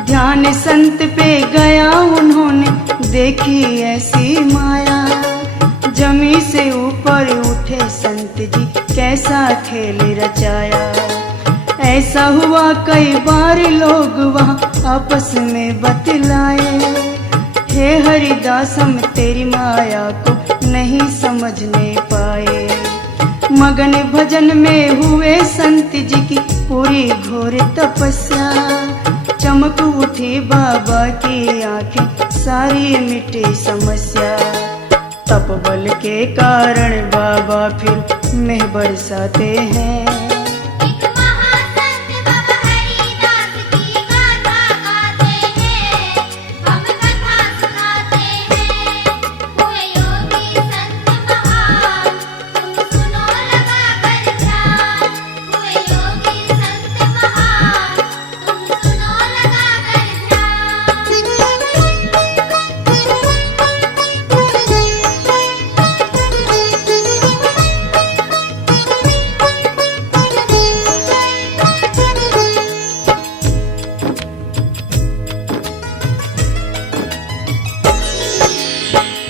ध्यान संत पे गया उन्होंने, देखी ऐसी माया। जमी से ऊपर उठे संत जी, कैसा खेल रचाया। ऐसा हुआ कई बार लोग वहाँ आपस में बतलाए, हे हरिदास हम तेरी माया को नहीं समझने पाए। मगन भजन में हुए संत जी की पूरी घोर तपस्या, चमक उठी बाबा की आंखें, सारी मिटी समस्या। तप बल के कारण बाबा फिर मेह बरसाते हैं। एक महासंत बाबा हरिदास की गाथा गाते हैं, हम कथा सुनाते हैं। हुए योगी संत महान, तुम सुनो लगा कर ध्यान। हुए योगी संत महान, तुम सुनो लगा कर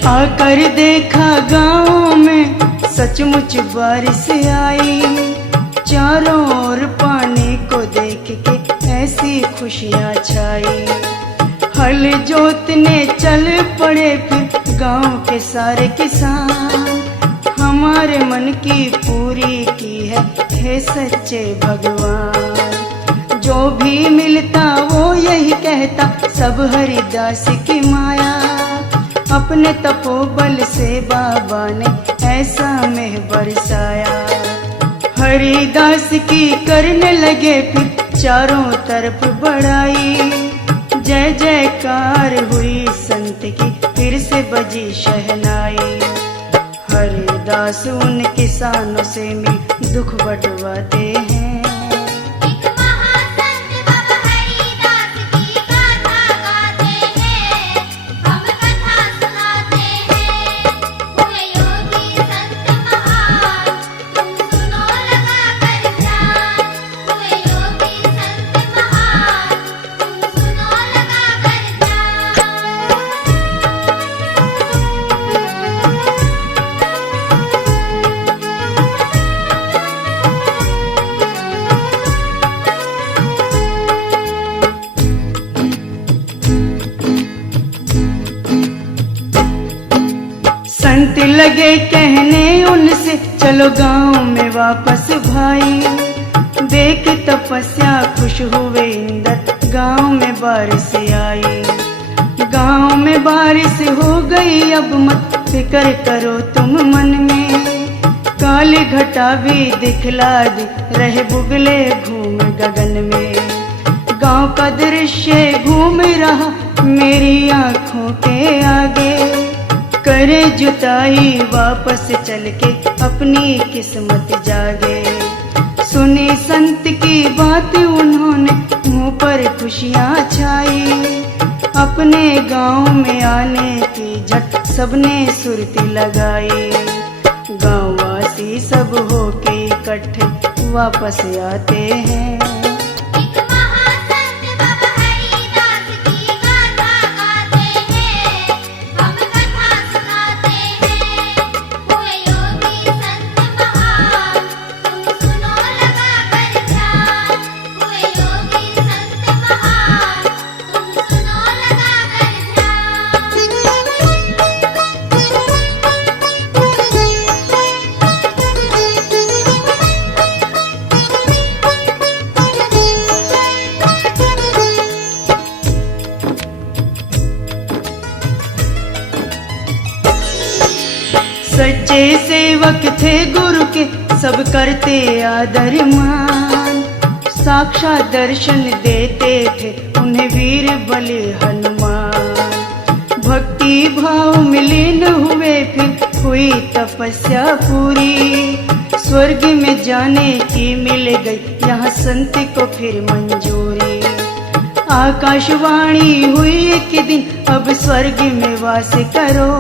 आकर देखा गाँव में सचमुच बारिश आई, चारों ओर पानी को देख के ऐसी खुशियाँ छाई। हल जोतने चल पड़े फिर गाँव के सारे किसान, हमारे मन की पूरी की है हे सच्चे भगवान। जो भी मिलता वो यही कहता, सब हरिदास की माया। अपने तपोबल से बाबा ने ऐसा मेह बरसाया। हरिदास की करने लगे फिर चारों तरफ बड़ाई, जय जयकार हुई संत की फिर से बजी शहनाई। हरिदास उन किसानों से मिल दुख बटवाते हैं। एक महासंत बाबा हरिदास की गाथा गाते हैं, हम कथा सुनाते हैं। हुए योगी संत महान, तुम सुनो लगा कर ध्यान। हुए योगी संत महान, तुम सुनो लगा कर ध्यान। संत लगे कहने उनसे, चलो गांव में वापस भाई। देख तपस्या खुश हुए इंद्र, गांव में बारिश आई। गांव में बारिश हो गई, अब मत फिक्र करो तुम मन में। काली घटा भी दिखला दी, रहे बुगले घूम गगन में। गांव का दृश्य घूम रहा मेरी आंखों के आगे। करे जुताई वापस चल के अपनी किस्मत जागे। सुनी संत की बात उन्होंने, मुंह पर खुशियाँ छाई। अपने गांव में आने की झट सबने सुरती लगाई। गांव वासी सब होके इकट्ठे वापस आते हैं। एक महासंत बाबा हरिदास की गाथा गाते हैं, हम कथा सुनाते हैं। हुए योगी संत महान, तुम सुनो लगा कर ध्यान। हुए योगी संत महान, तुम सुनो लगा कर सच्चे सेवक थे गुरु के, सब करते आदर मान। साक्षात दर्शन देते थे उन्हें वीर बलि हनुमान। भक्ति भाव में लीन हुए फिर हुई तपस्या पूरी। स्वर्ग में जाने की मिल गई यहाँ संत को फिर मंजूरी। आकाशवाणी हुई एक दिन, अब स्वर्ग में वास करो।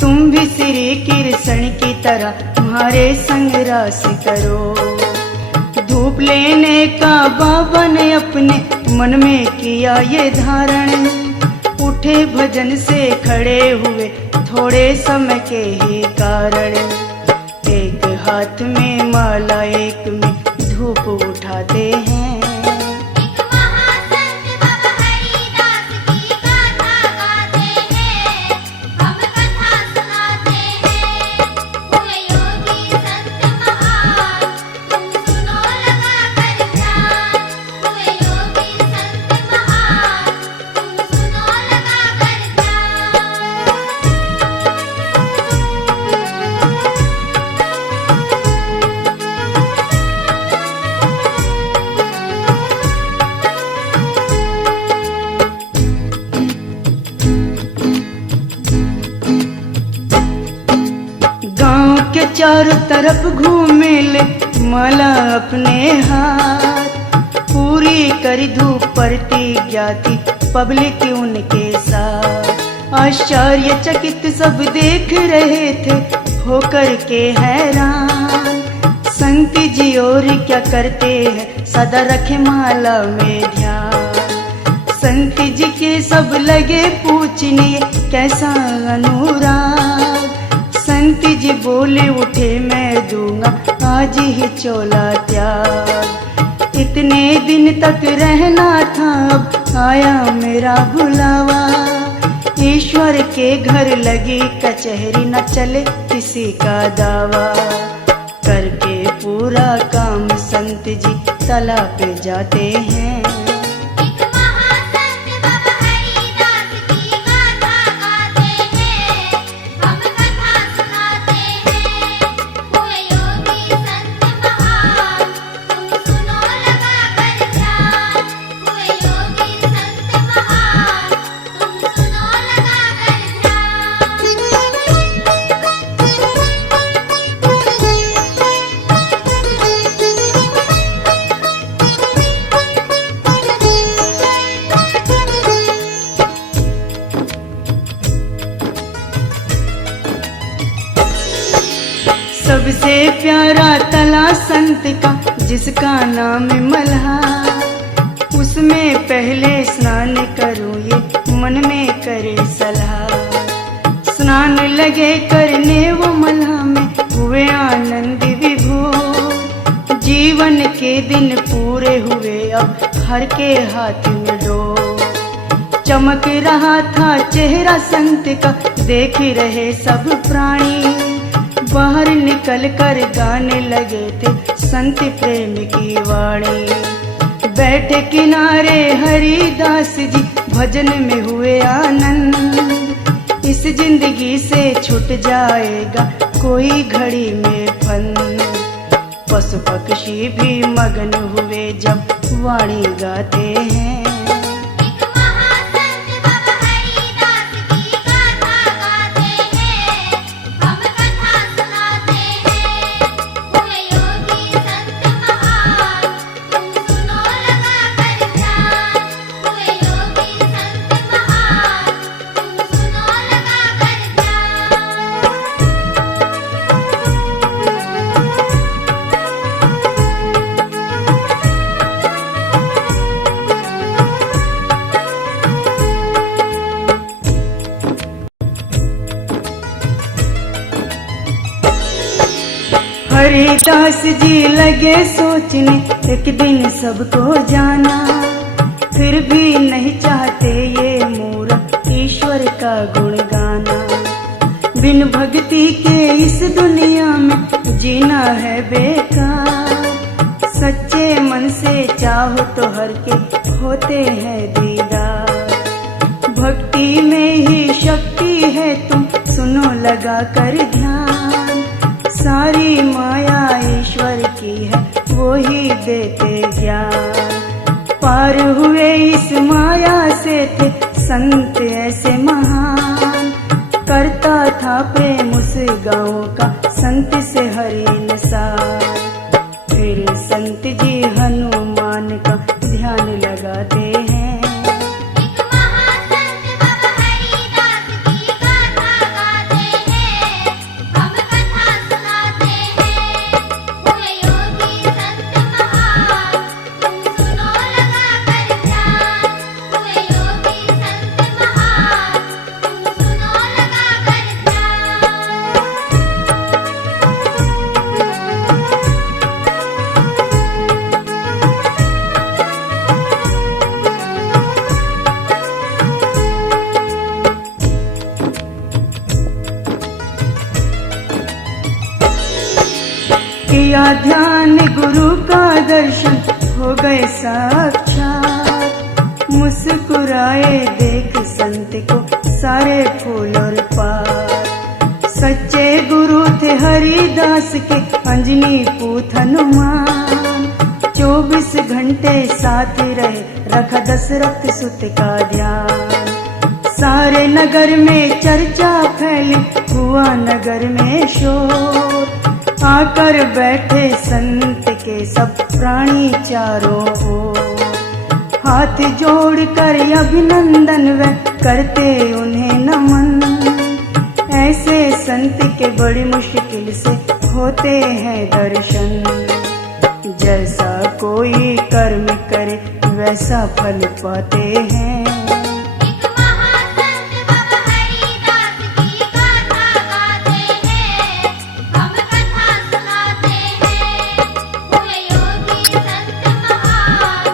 तुम भी श्री कृष्ण की तरह तुम्हारे संग रास करो। धूप लेने का बाबा ने अपने मन में किया ये धारण। उठे भजन से खड़े हुए थोड़े समय के ही कारण। एक हाथ में माला, एक में धूप उठा गाते हैं। एक महासंत बाबा हरिदास की गाथा गाते हैं, हम कथा सुनाते हैं। हुए योगी संत महान, तुम सुनो लगा कर ध्यान। हुए योगी संत महान, तुम सुनो लगा कर गांव के चारों तरफ घूमे ले माला अपने हाथ, पूरी करी धूप पड़ती ज्ञाति पब्लिक उनके साथ। आश्चर्यचकित सब देख रहे थे होकर के हैरान, संत जी और क्या करते हैं सदा रखे माला में ध्यान। संत जी के सब लगे पूछने कैसा अनुराग, संत जी बोले उठे मैं दूंगा आज ही चोला त्याग। इतने दिन तक रहना था अब आया मेरा बुलावा, ईश्वर के घर लगी कचहरी न चले किसी का दावा। करके पूरा काम संत जी तला पे जाते हैं। एक महासंत बाबा हरिदास की गाथा गाते हैं, हम कथा सुनाते हैं। हुए योगी संत महान, तुम सुनो लगा कर ध्यान। हुए योगी संत महान, तुम सुनो लगा कर सबसे प्यारा तला संत का जिसका नाम मल्हा, उसमें पहले स्नान करूं ये मन में करे सलाह। स्नान लगे करने वो मल्हा में हुए आनंद विभोर, जीवन के दिन पूरे हुए अब हर के हाथ में डोर। चमक रहा था चेहरा संत का देख रहे सब प्राणी, बाहर निकल कर गाने लगे थे संत प्रेम की वाणी। बैठे किनारे हरिदास जी भजन में हुए आनंद, इस जिंदगी से छूट जाएगा कोई घड़ी में फंद। पशु पक्षी भी मगन हुए जब वाणी गाते हैं। एक महासंत बाबा हरिदास की गाथा गाते हैं, हम कथा सुनाते हैं। हुए योगी संत महान, तुम सुनो लगा कर ध्यान। हुए योगी संत महान, तुम सुनो लगा कर ध्यान। हरिदास जी लगे सोचने एक दिन सबको जाना, फिर भी नहीं चाहते ये मूर्ख ईश्वर का गुण गाना। बिन भक्ति के इस दुनिया में जीना है बेकार, सच्चे मन से चाहो तो हर के होते हैं दीदार। भक्ति में ही शक्ति है तुम सुनो लगा कर ध्यान, सारी माया ईश्वर की है वो ही देते ज्ञान। पार हुए इस माया से थे संत ऐसे महान, करता था प्रेम उस गाँव का संत से हर इंसान। फिर संत जी हनुमान का ध्यान लगाते हैं। एक महासंत बाबा हरिदास की गाथा गाते हैं, हम कथा सुनाते हैं। हुए योगी संत महान, तुम सुनो लगा कर ध्यान। हुए योगी संत महान, तुम सुनो लगा कर ध्यान। किया ध्यान गुरु का दर्शन हो गए साक्षात। मुस्कुराए देख संत को सारे फूल और पात। सच्चे गुरु थे हरिदास के अंजनी पूत हनुमान। 24 घंटे साथ रहे रखा दशरथ सुत का ध्यान। सारे नगर में चर्चा फैली हुआ नगर में शोर। आकर बैठे संत के सब प्राणी चारों ओर। हाथ जोड़कर अभिनंदन व करते उन्हें नमन। ऐसे संत के बड़ी मुश्किल से होते हैं दर्शन। जैसा कोई कर्म करे वैसा फल पाते हैं। एक महासंत बाबा हरिदास की गाथा गाते हैं, हम कथा सुनाते हैं। हुए योगी संत महान,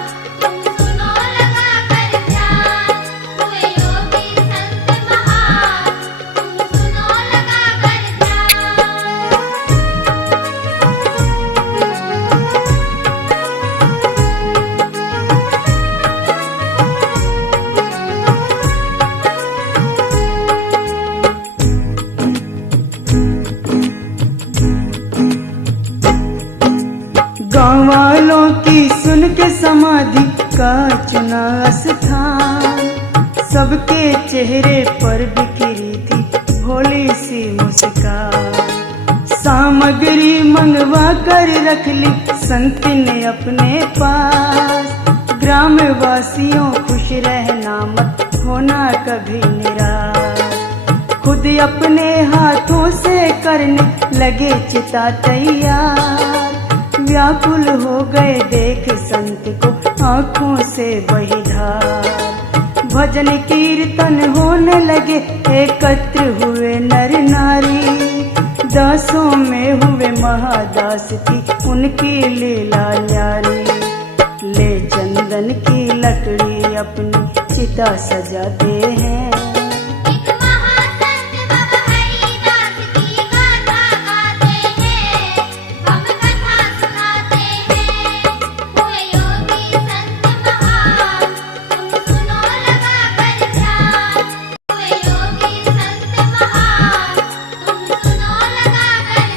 तुम सुनो लगा कर ध्यान। हुए योगी संत महान, तुम सुनो लगा कर ध्यान। गाँव वालों की सुन के समाधि का चुना स्थान। सबके चेहरे पर बिखरी थी भोली सी मुस्कान। सामग्री मंगवा कर रख ली संत ने अपने पास। ग्राम वासियों खुश रहना मत होना कभी निराश। खुद अपने हाथों से करने लगे चिता तैयार। व्याकुल हो गए देख संत को आंखों से बही धार। भजन कीर्तन होने लगे एकत्र हुए नर नारी। दासों में हुए महादास थी उनकी लीला न्यारी। ले चंदन की लकड़ी अपनी चिता सजाते हैं। एक महासंत बाबा हरिदास की गाथा गाते हैं, हम कथा सुनाते हैं। हुए योगी संत महान, तुम सुनो लगा कर ध्यान। हुए योगी संत महान, तुम सुनो लगा कर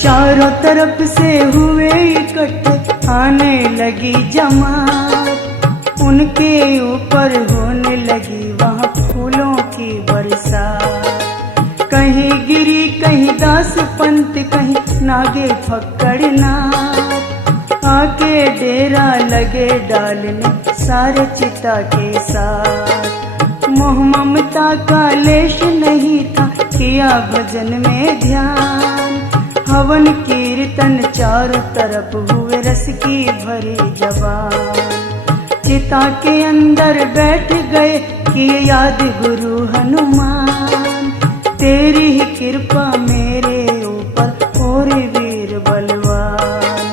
चारों तरफ से हुए इकट्ठे आने लगी जमात। उनके ऊपर होने लगी वहाँ फूलों की बरसात। कहीं गिरी कहीं दास पंत कहीं नागे फक्कड़ नाथ। आके डेरा लगे डालने सारे चिता के साथ। मोह ममता का लेश नहीं था किया भजन में ध्यान। हवन कीर्तन चारों तरफ हुए रस की भरी जबान। चिता के अंदर बैठ गए किए याद गुरु हनुमान। तेरी ही कृपा मेरे ऊपर और वीर बलवान।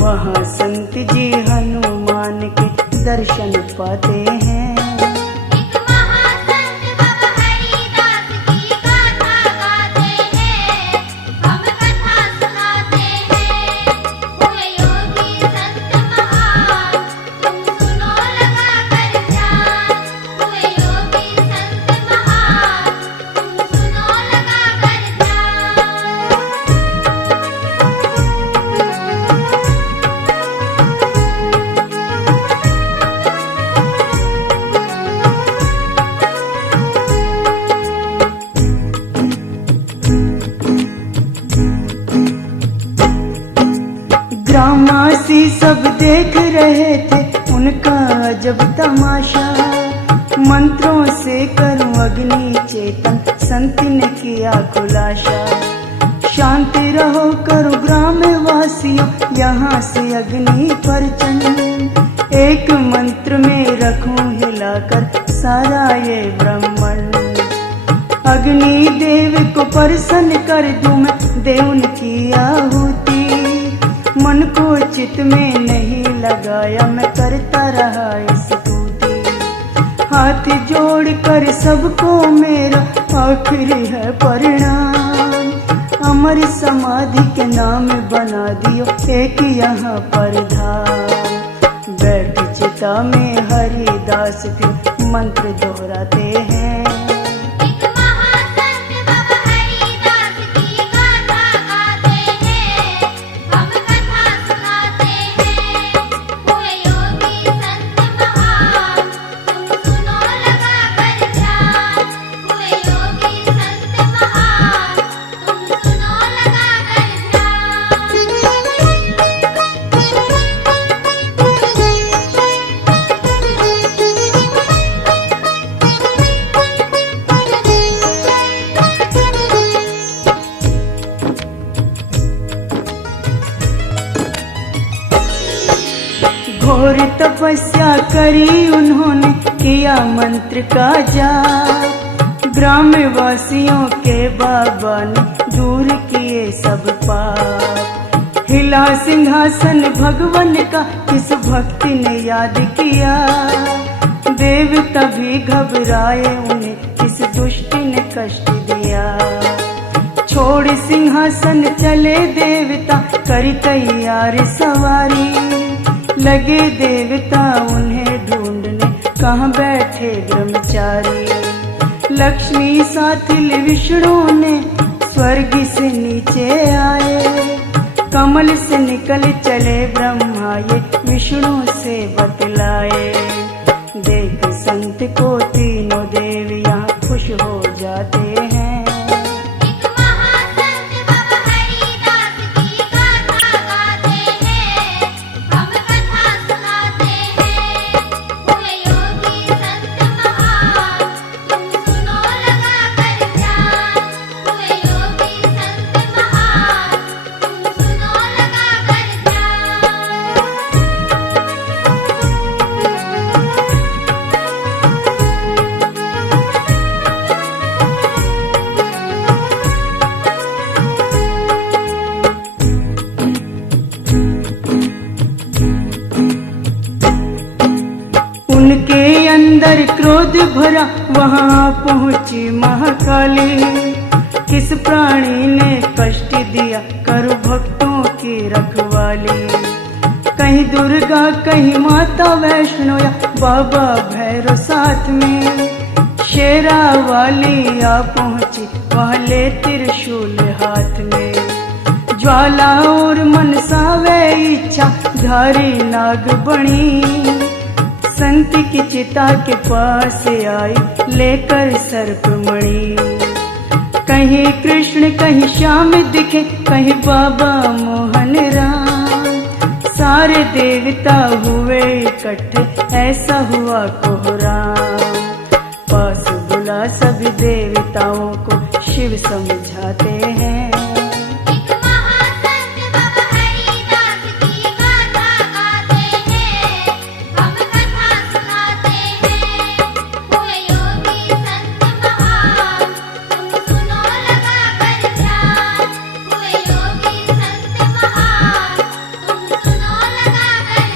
वहाँ संत जी हनुमान के दर्शन पाते हैं। एक महासंत बाबा हरिदास की गाथा गाते हैं, हम कथा सुनाते हैं। हुए योगी संत महान, तुम सुनो लगा कर ध्यान। हुए योगी संत महान, तुम सुनो लगा कर ध्यान। ग्रामवासी सब देख रहे थे उनका अजब तमाशा। मंत्रों से करूं अग्नि चेतन संत ने किया खुलासा। शांत रहो करो ग्रामवासियों यहाँ से अग्नि पर चंद। एक मंत्र में रखूं हिलाकर सारा ये ब्रह्मांड। अग्नि देव को प्रसन्न कर दूं मैं, दे उनकी आहुति। मन को चित में नहीं लगाया, मैं करता रहा स्तुति। हाथ जोड़ कर सबको मेरा आखिरी है परिणाम। अमर समाधि के नाम बना दियो एक यहाँ पर धाम। बैठ चिता में हरिदास के मंत्र दोहराते हैं। एक महासंत बाबा हरिदास की गाथा गाते हैं, हम कथा सुनाते हैं। हुए योगी संत महान, तुम सुनो लगा कर ध्यान। हुए योगी संत महान, तुम सुनो लगा कर घोर तपस्या करी उन्होंने, किया मंत्र का जाप। ग्राम वासियों के बाबा ने दूर किए सब पाप। हिला सिंहासन भगवन का, किस भक्ति ने याद किया। देवता भी घबराए उन्हें, किस दुष्टि ने कष्ट दिया। छोड़ सिंहासन चले देवता, करी तैयार सवारी। लगे देवता उन्हें ढूंढने, कहाँ बैठे ब्रह्मचारी। लक्ष्मी साथ विष्णु ने स्वर्ग से नीचे आए। कमल से निकल चले ब्रह्मा, ये विष्णु से बतलाए। देख संत को तीनों देव यहाँ खुश हो जाते हैं। एक महासंत बाबा हरिदास की गाथा गाते हैं, हम कथा सुनाते हैं। हुए योगी संत महान, तुम सुनो लगा कर ध्यान। हुए योगी संत महान, तुम सुनो लगा कर ध्यान। उनके अंदर क्रोध भरा, वहां पहुंची महाकाली। किस प्राणी ने कष्ट दिया, करो भक्तों की रखवाली। कहीं दुर्गा कहीं माता वैष्णो, या बाबा भैरव साथ में। शेरा वाली आ पहुंची, वहां ले त्रिशूल हाथ में। ज्वाला और मनसा वे इच्छा, धारी नाग बनी। संत की चिता के पास आई, लेकर सर्प मणि। कहीं कृष्ण कहीं श्याम दिखे, कहीं बाबा मोहन राम। सारे देवता हुए इकट्ठे, ऐसा हुआ कोहराम। पास बुला सभी देवताओं को, शिव समझाते हैं। एक महासंत बाबा हरिदास की गाथा गाते हैं, हम कथा सुनाते हैं। हुए योगी संत महान, तुम सुनो लगा कर ध्यान। हुए योगी संत महान, तुम सुनो लगा कर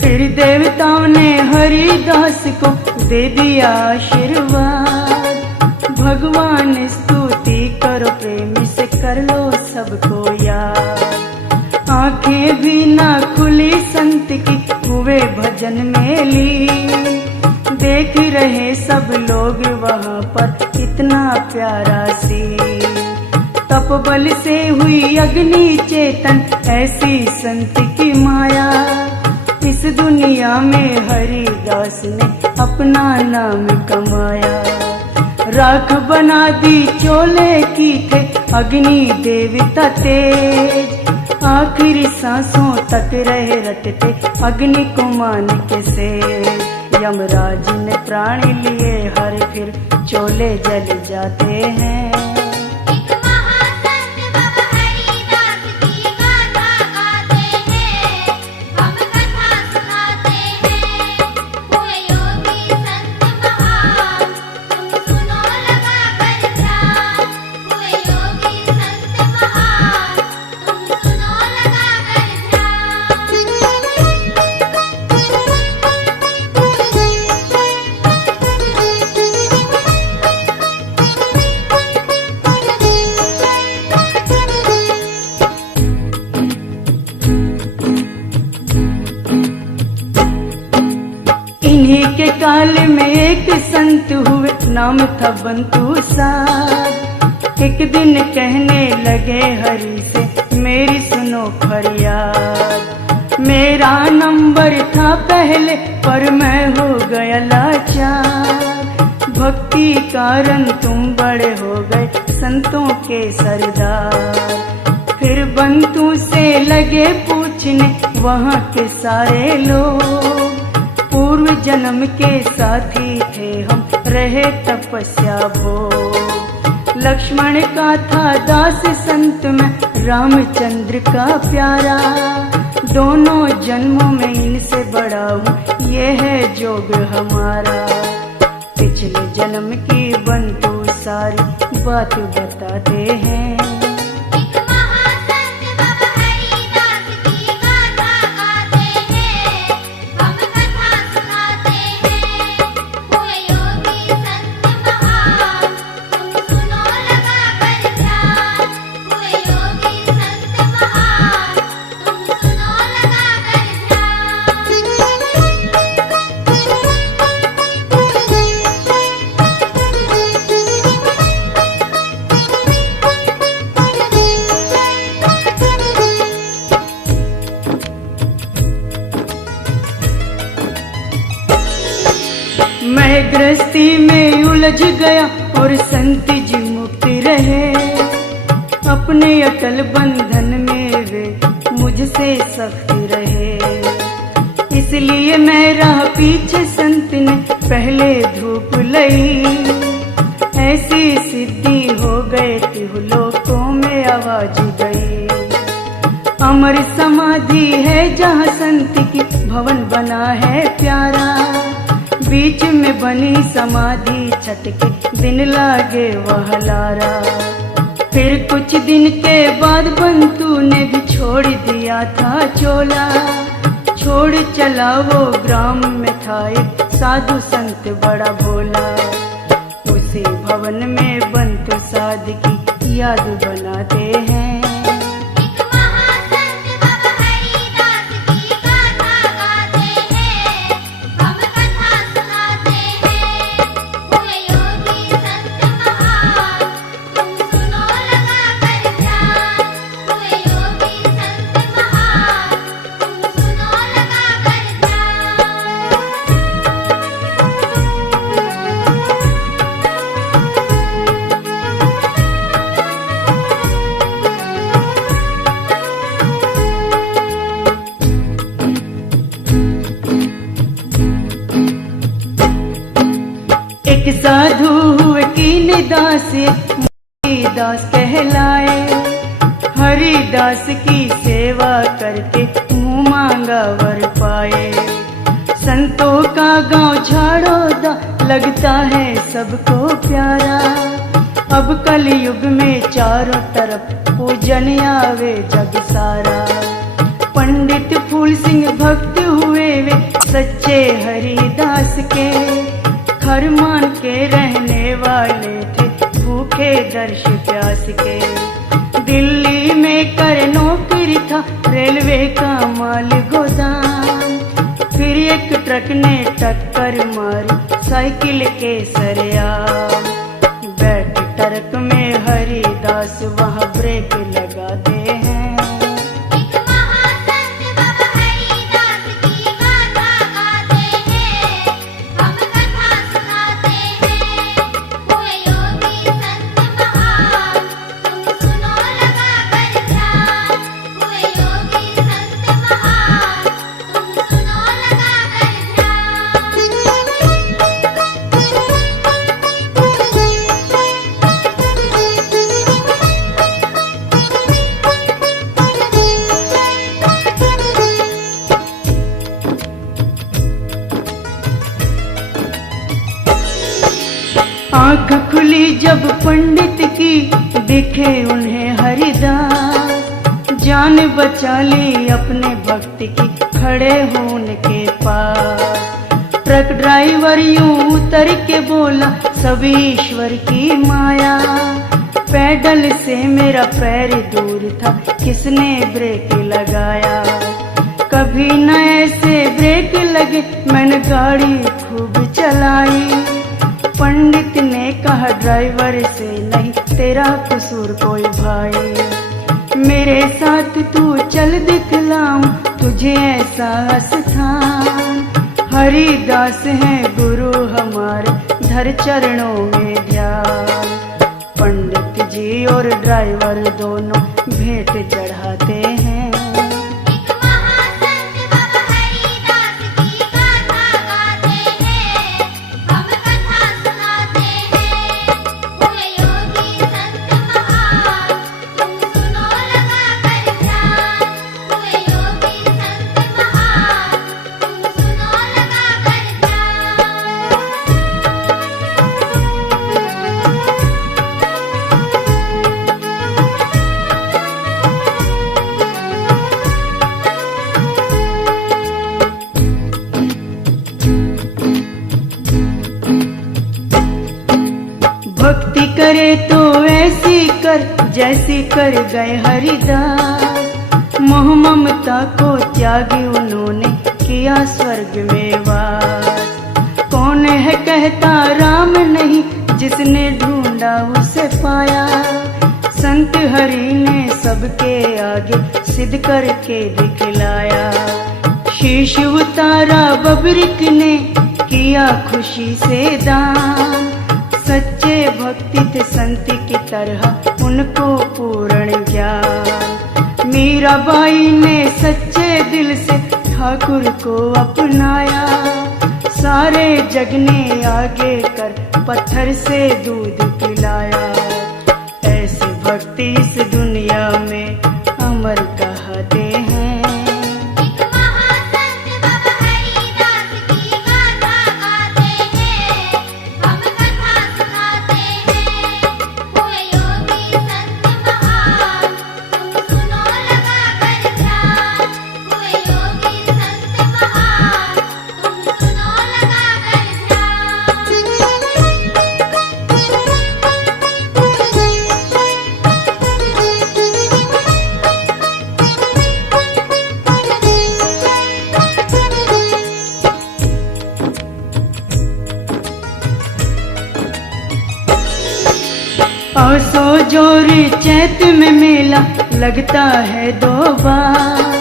फिर देवताओं ने हरिदास को दे दिया आशीर्वाद। भगवान स्तुति करो, प्रेमी से कर लो सबको याद। आंखें भी ना खुली संत की, हुए भजन में ली। देख रहे सब लोग वहाँ पर इतना प्यारा सी। तप बल से हुई अग्नि चेतन, ऐसी संत की माया। इस दुनिया में हरिदास ने अपना नाम कमाया। राख बना दी चोले की थे, अग्नि देवता तेज। आखिरी सांसों तक रहे रटते, अग्नि को मान के से। यमराज ने प्राण लिए हर फिर चोले जल जाते हैं। एक महासंत बाबा हरिदास की गाथा गाते हैं, हम कथा सुनाते हैं। हुए योगी संत महान, तुम सुनो लगा कर ध्यान। हुए योगी संत महान, तुम सुनो लगा कर इन्हीं के काल में एक संत हुए, नाम था बंतु साध। एक दिन कहने लगे हरि से, मेरी सुनो फरियाद। मेरा नंबर था पहले पर मैं हो गया लाचार। भक्ति कारण तुम बड़े हो गए संतों के सरदार। फिर बंतु से लगे पूछने वहाँ के सारे लोग, पूर्व जन्म के साथी थे हम, रहे तपस्या भोग। लक्ष्मण का था दास संत में, रामचंद्र का प्यारा। दोनों जन्मों में इनसे बड़ा हूँ, ये है जोग हमारा। पिछले जन्म की बंतु सारी बात बताते हैं। एक महासंत बाबा हरिदास की गाथा गाते हैं, हम कथा सुनाते हैं। हुए योगी संत महान, तुम सुनो लगा कर ध्यान। हुए योगी संत महान, तुम सुनो लगा कर मैं गृहस्थी में उलझ गया और संत जी मुक्ति रहे। अपने अटल बंधन में वे मुझसे सख्त रहे। इसलिए मैं राह पीछे संत ने पहले धूप लई। ऐसी सिद्धि हो गए तिहुलोकों में आवाज गई। अमर समाधि है जहाँ संत की भवन बना है प्यारा। बीच में बनी समाधि छटके दिन लागे वह लारा। फिर कुछ दिन के बाद बंतु ने भी छोड़ दिया था चोला। छोड़ चला वो ग्राम में था एक साधु संत बड़ा भोला। उसी भवन में बंतु साध की याद बनाते हैं। एक महासंत बाबा हरिदास की गाथा गाते हैं, हम कथा सुनाते हैं। हुए योगी संत महान, तुम सुनो लगा कर ध्यान। हुए योगी संत महान, तुम सुनो लगा कर ध्यान। एक साधु हुए कीन दास, दास कहलाए। हरिदास की सेवा करके मुँह मांगा वर पाए। संतों का गांव झाड़ोदा लगता है सबको प्यारा। अब कलयुग में चारों तरफ पूजन आवे जग सारा। पंडित फूल सिंह भक्त हुए वे सच्चे हरिदास के। खरमान के रहने वाले थे भूखे दर्श प्यास के। दिल्ली में कर नौकरी था रेलवे का माल गोदाम। फिर एक ट्रक ने टक्कर मारी साइकिल के सरेआम। बैठ ट्रक में हरिदास वहाँ ब्रेक लगाते हैं। एक महासंत बाबा हरिदास की गाथा गाते हैं, हम कथा सुनाते हैं। हुए योगी संत महान, तुम सुनो लगा कर ध्यान। हुए योगी संत महान, तुम सुनो लगा कर ध्यान। आंख खुली जब पंडित की दिखे उन्हें हरिदास, जान बचा ली अपने भक्त की खड़े हो उनके पास। ट्रक ड्राइवर यूं उतर के बोला सभी ईश्वर की माया, पैडल से मेरा पैर दूर था किसने ब्रेक लगाया। कभी न ऐसे ब्रेक लगे मैंने गाड़ी खूब चलाई। पंडित ने कहा ड्राइवर से नहीं तेरा कसूर कोई भाई, मेरे साथ तू चल दिखलाऊं तुझे ऐसा स्थान। हरिदास हैं गुरु हमारे धर चरणों में ध्यान। पंडित जी और ड्राइवर दोनों भेंट चढ़ाते हैं। एक महासंत बाबा हरिदास की गाथा गाते हैं, हम कथा सुनाते हैं। हुए योगी संत महान, तुम सुनो लगा कर ध्यान। हुए योगी संत महान, तुम सुनो लगा कर ध्यान। भक्ति करे तो ऐसी कर जैसी कर गए हरिदास। मोह ममता को त्यागी उन्होंने किया स्वर्ग में वास। कौन है कहता राम नहीं, जिसने ढूंढा उसे पाया। संत हरि ने सबके आगे सिद्ध करके दिखलाया। शीश उतारा बबरिक ने किया खुशी से दान। सच्चे भक्ति थे संत की तरह उनको पूर्ण ज्ञान। मीराबाई ने सच्चे दिल से ठाकुर को अपनाया। सारे जग ने आगे कर पत्थर से दूध पिलाया। ऐसी भक्ति इस दुनिया में अमर कहते हैं। एक महासंत बाबा हरिदास की गाथा गाते हैं, हम कथा सुनाते हैं। हुए योगी संत महान, तुम सुनो लगा कर ध्यान। हुए योगी संत महान, तुम सुनो लगा कर औसो जोरी चैत में मेला लगता है 2 बार।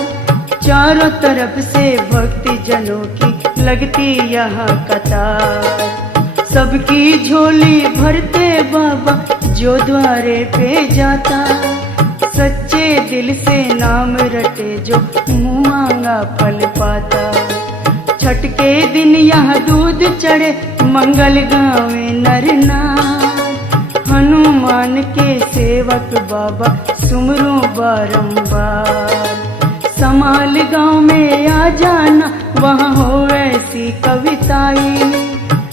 चारों तरफ से भक्ति जनों की लगती यहाँ कतार। सबकी झोली भरते बाबा जो द्वारे पे जाता। सच्चे दिल से नाम रटे जो मुँह मांगा फल पाता। छठ के दिन यहाँ दूध चढ़े मंगल गावे नर नार। हनुमान के सेवक बाबा सुमरो बारंबार। समाल गांव में आ जाना वहाँ हो ऐसी कविताई।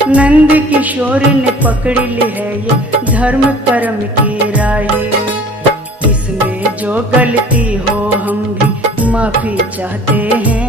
नंद किशोर ने पकड़ ली है ये धर्म कर्म की राही। इसमें जो गलती हो हम भी माफी चाहते हैं।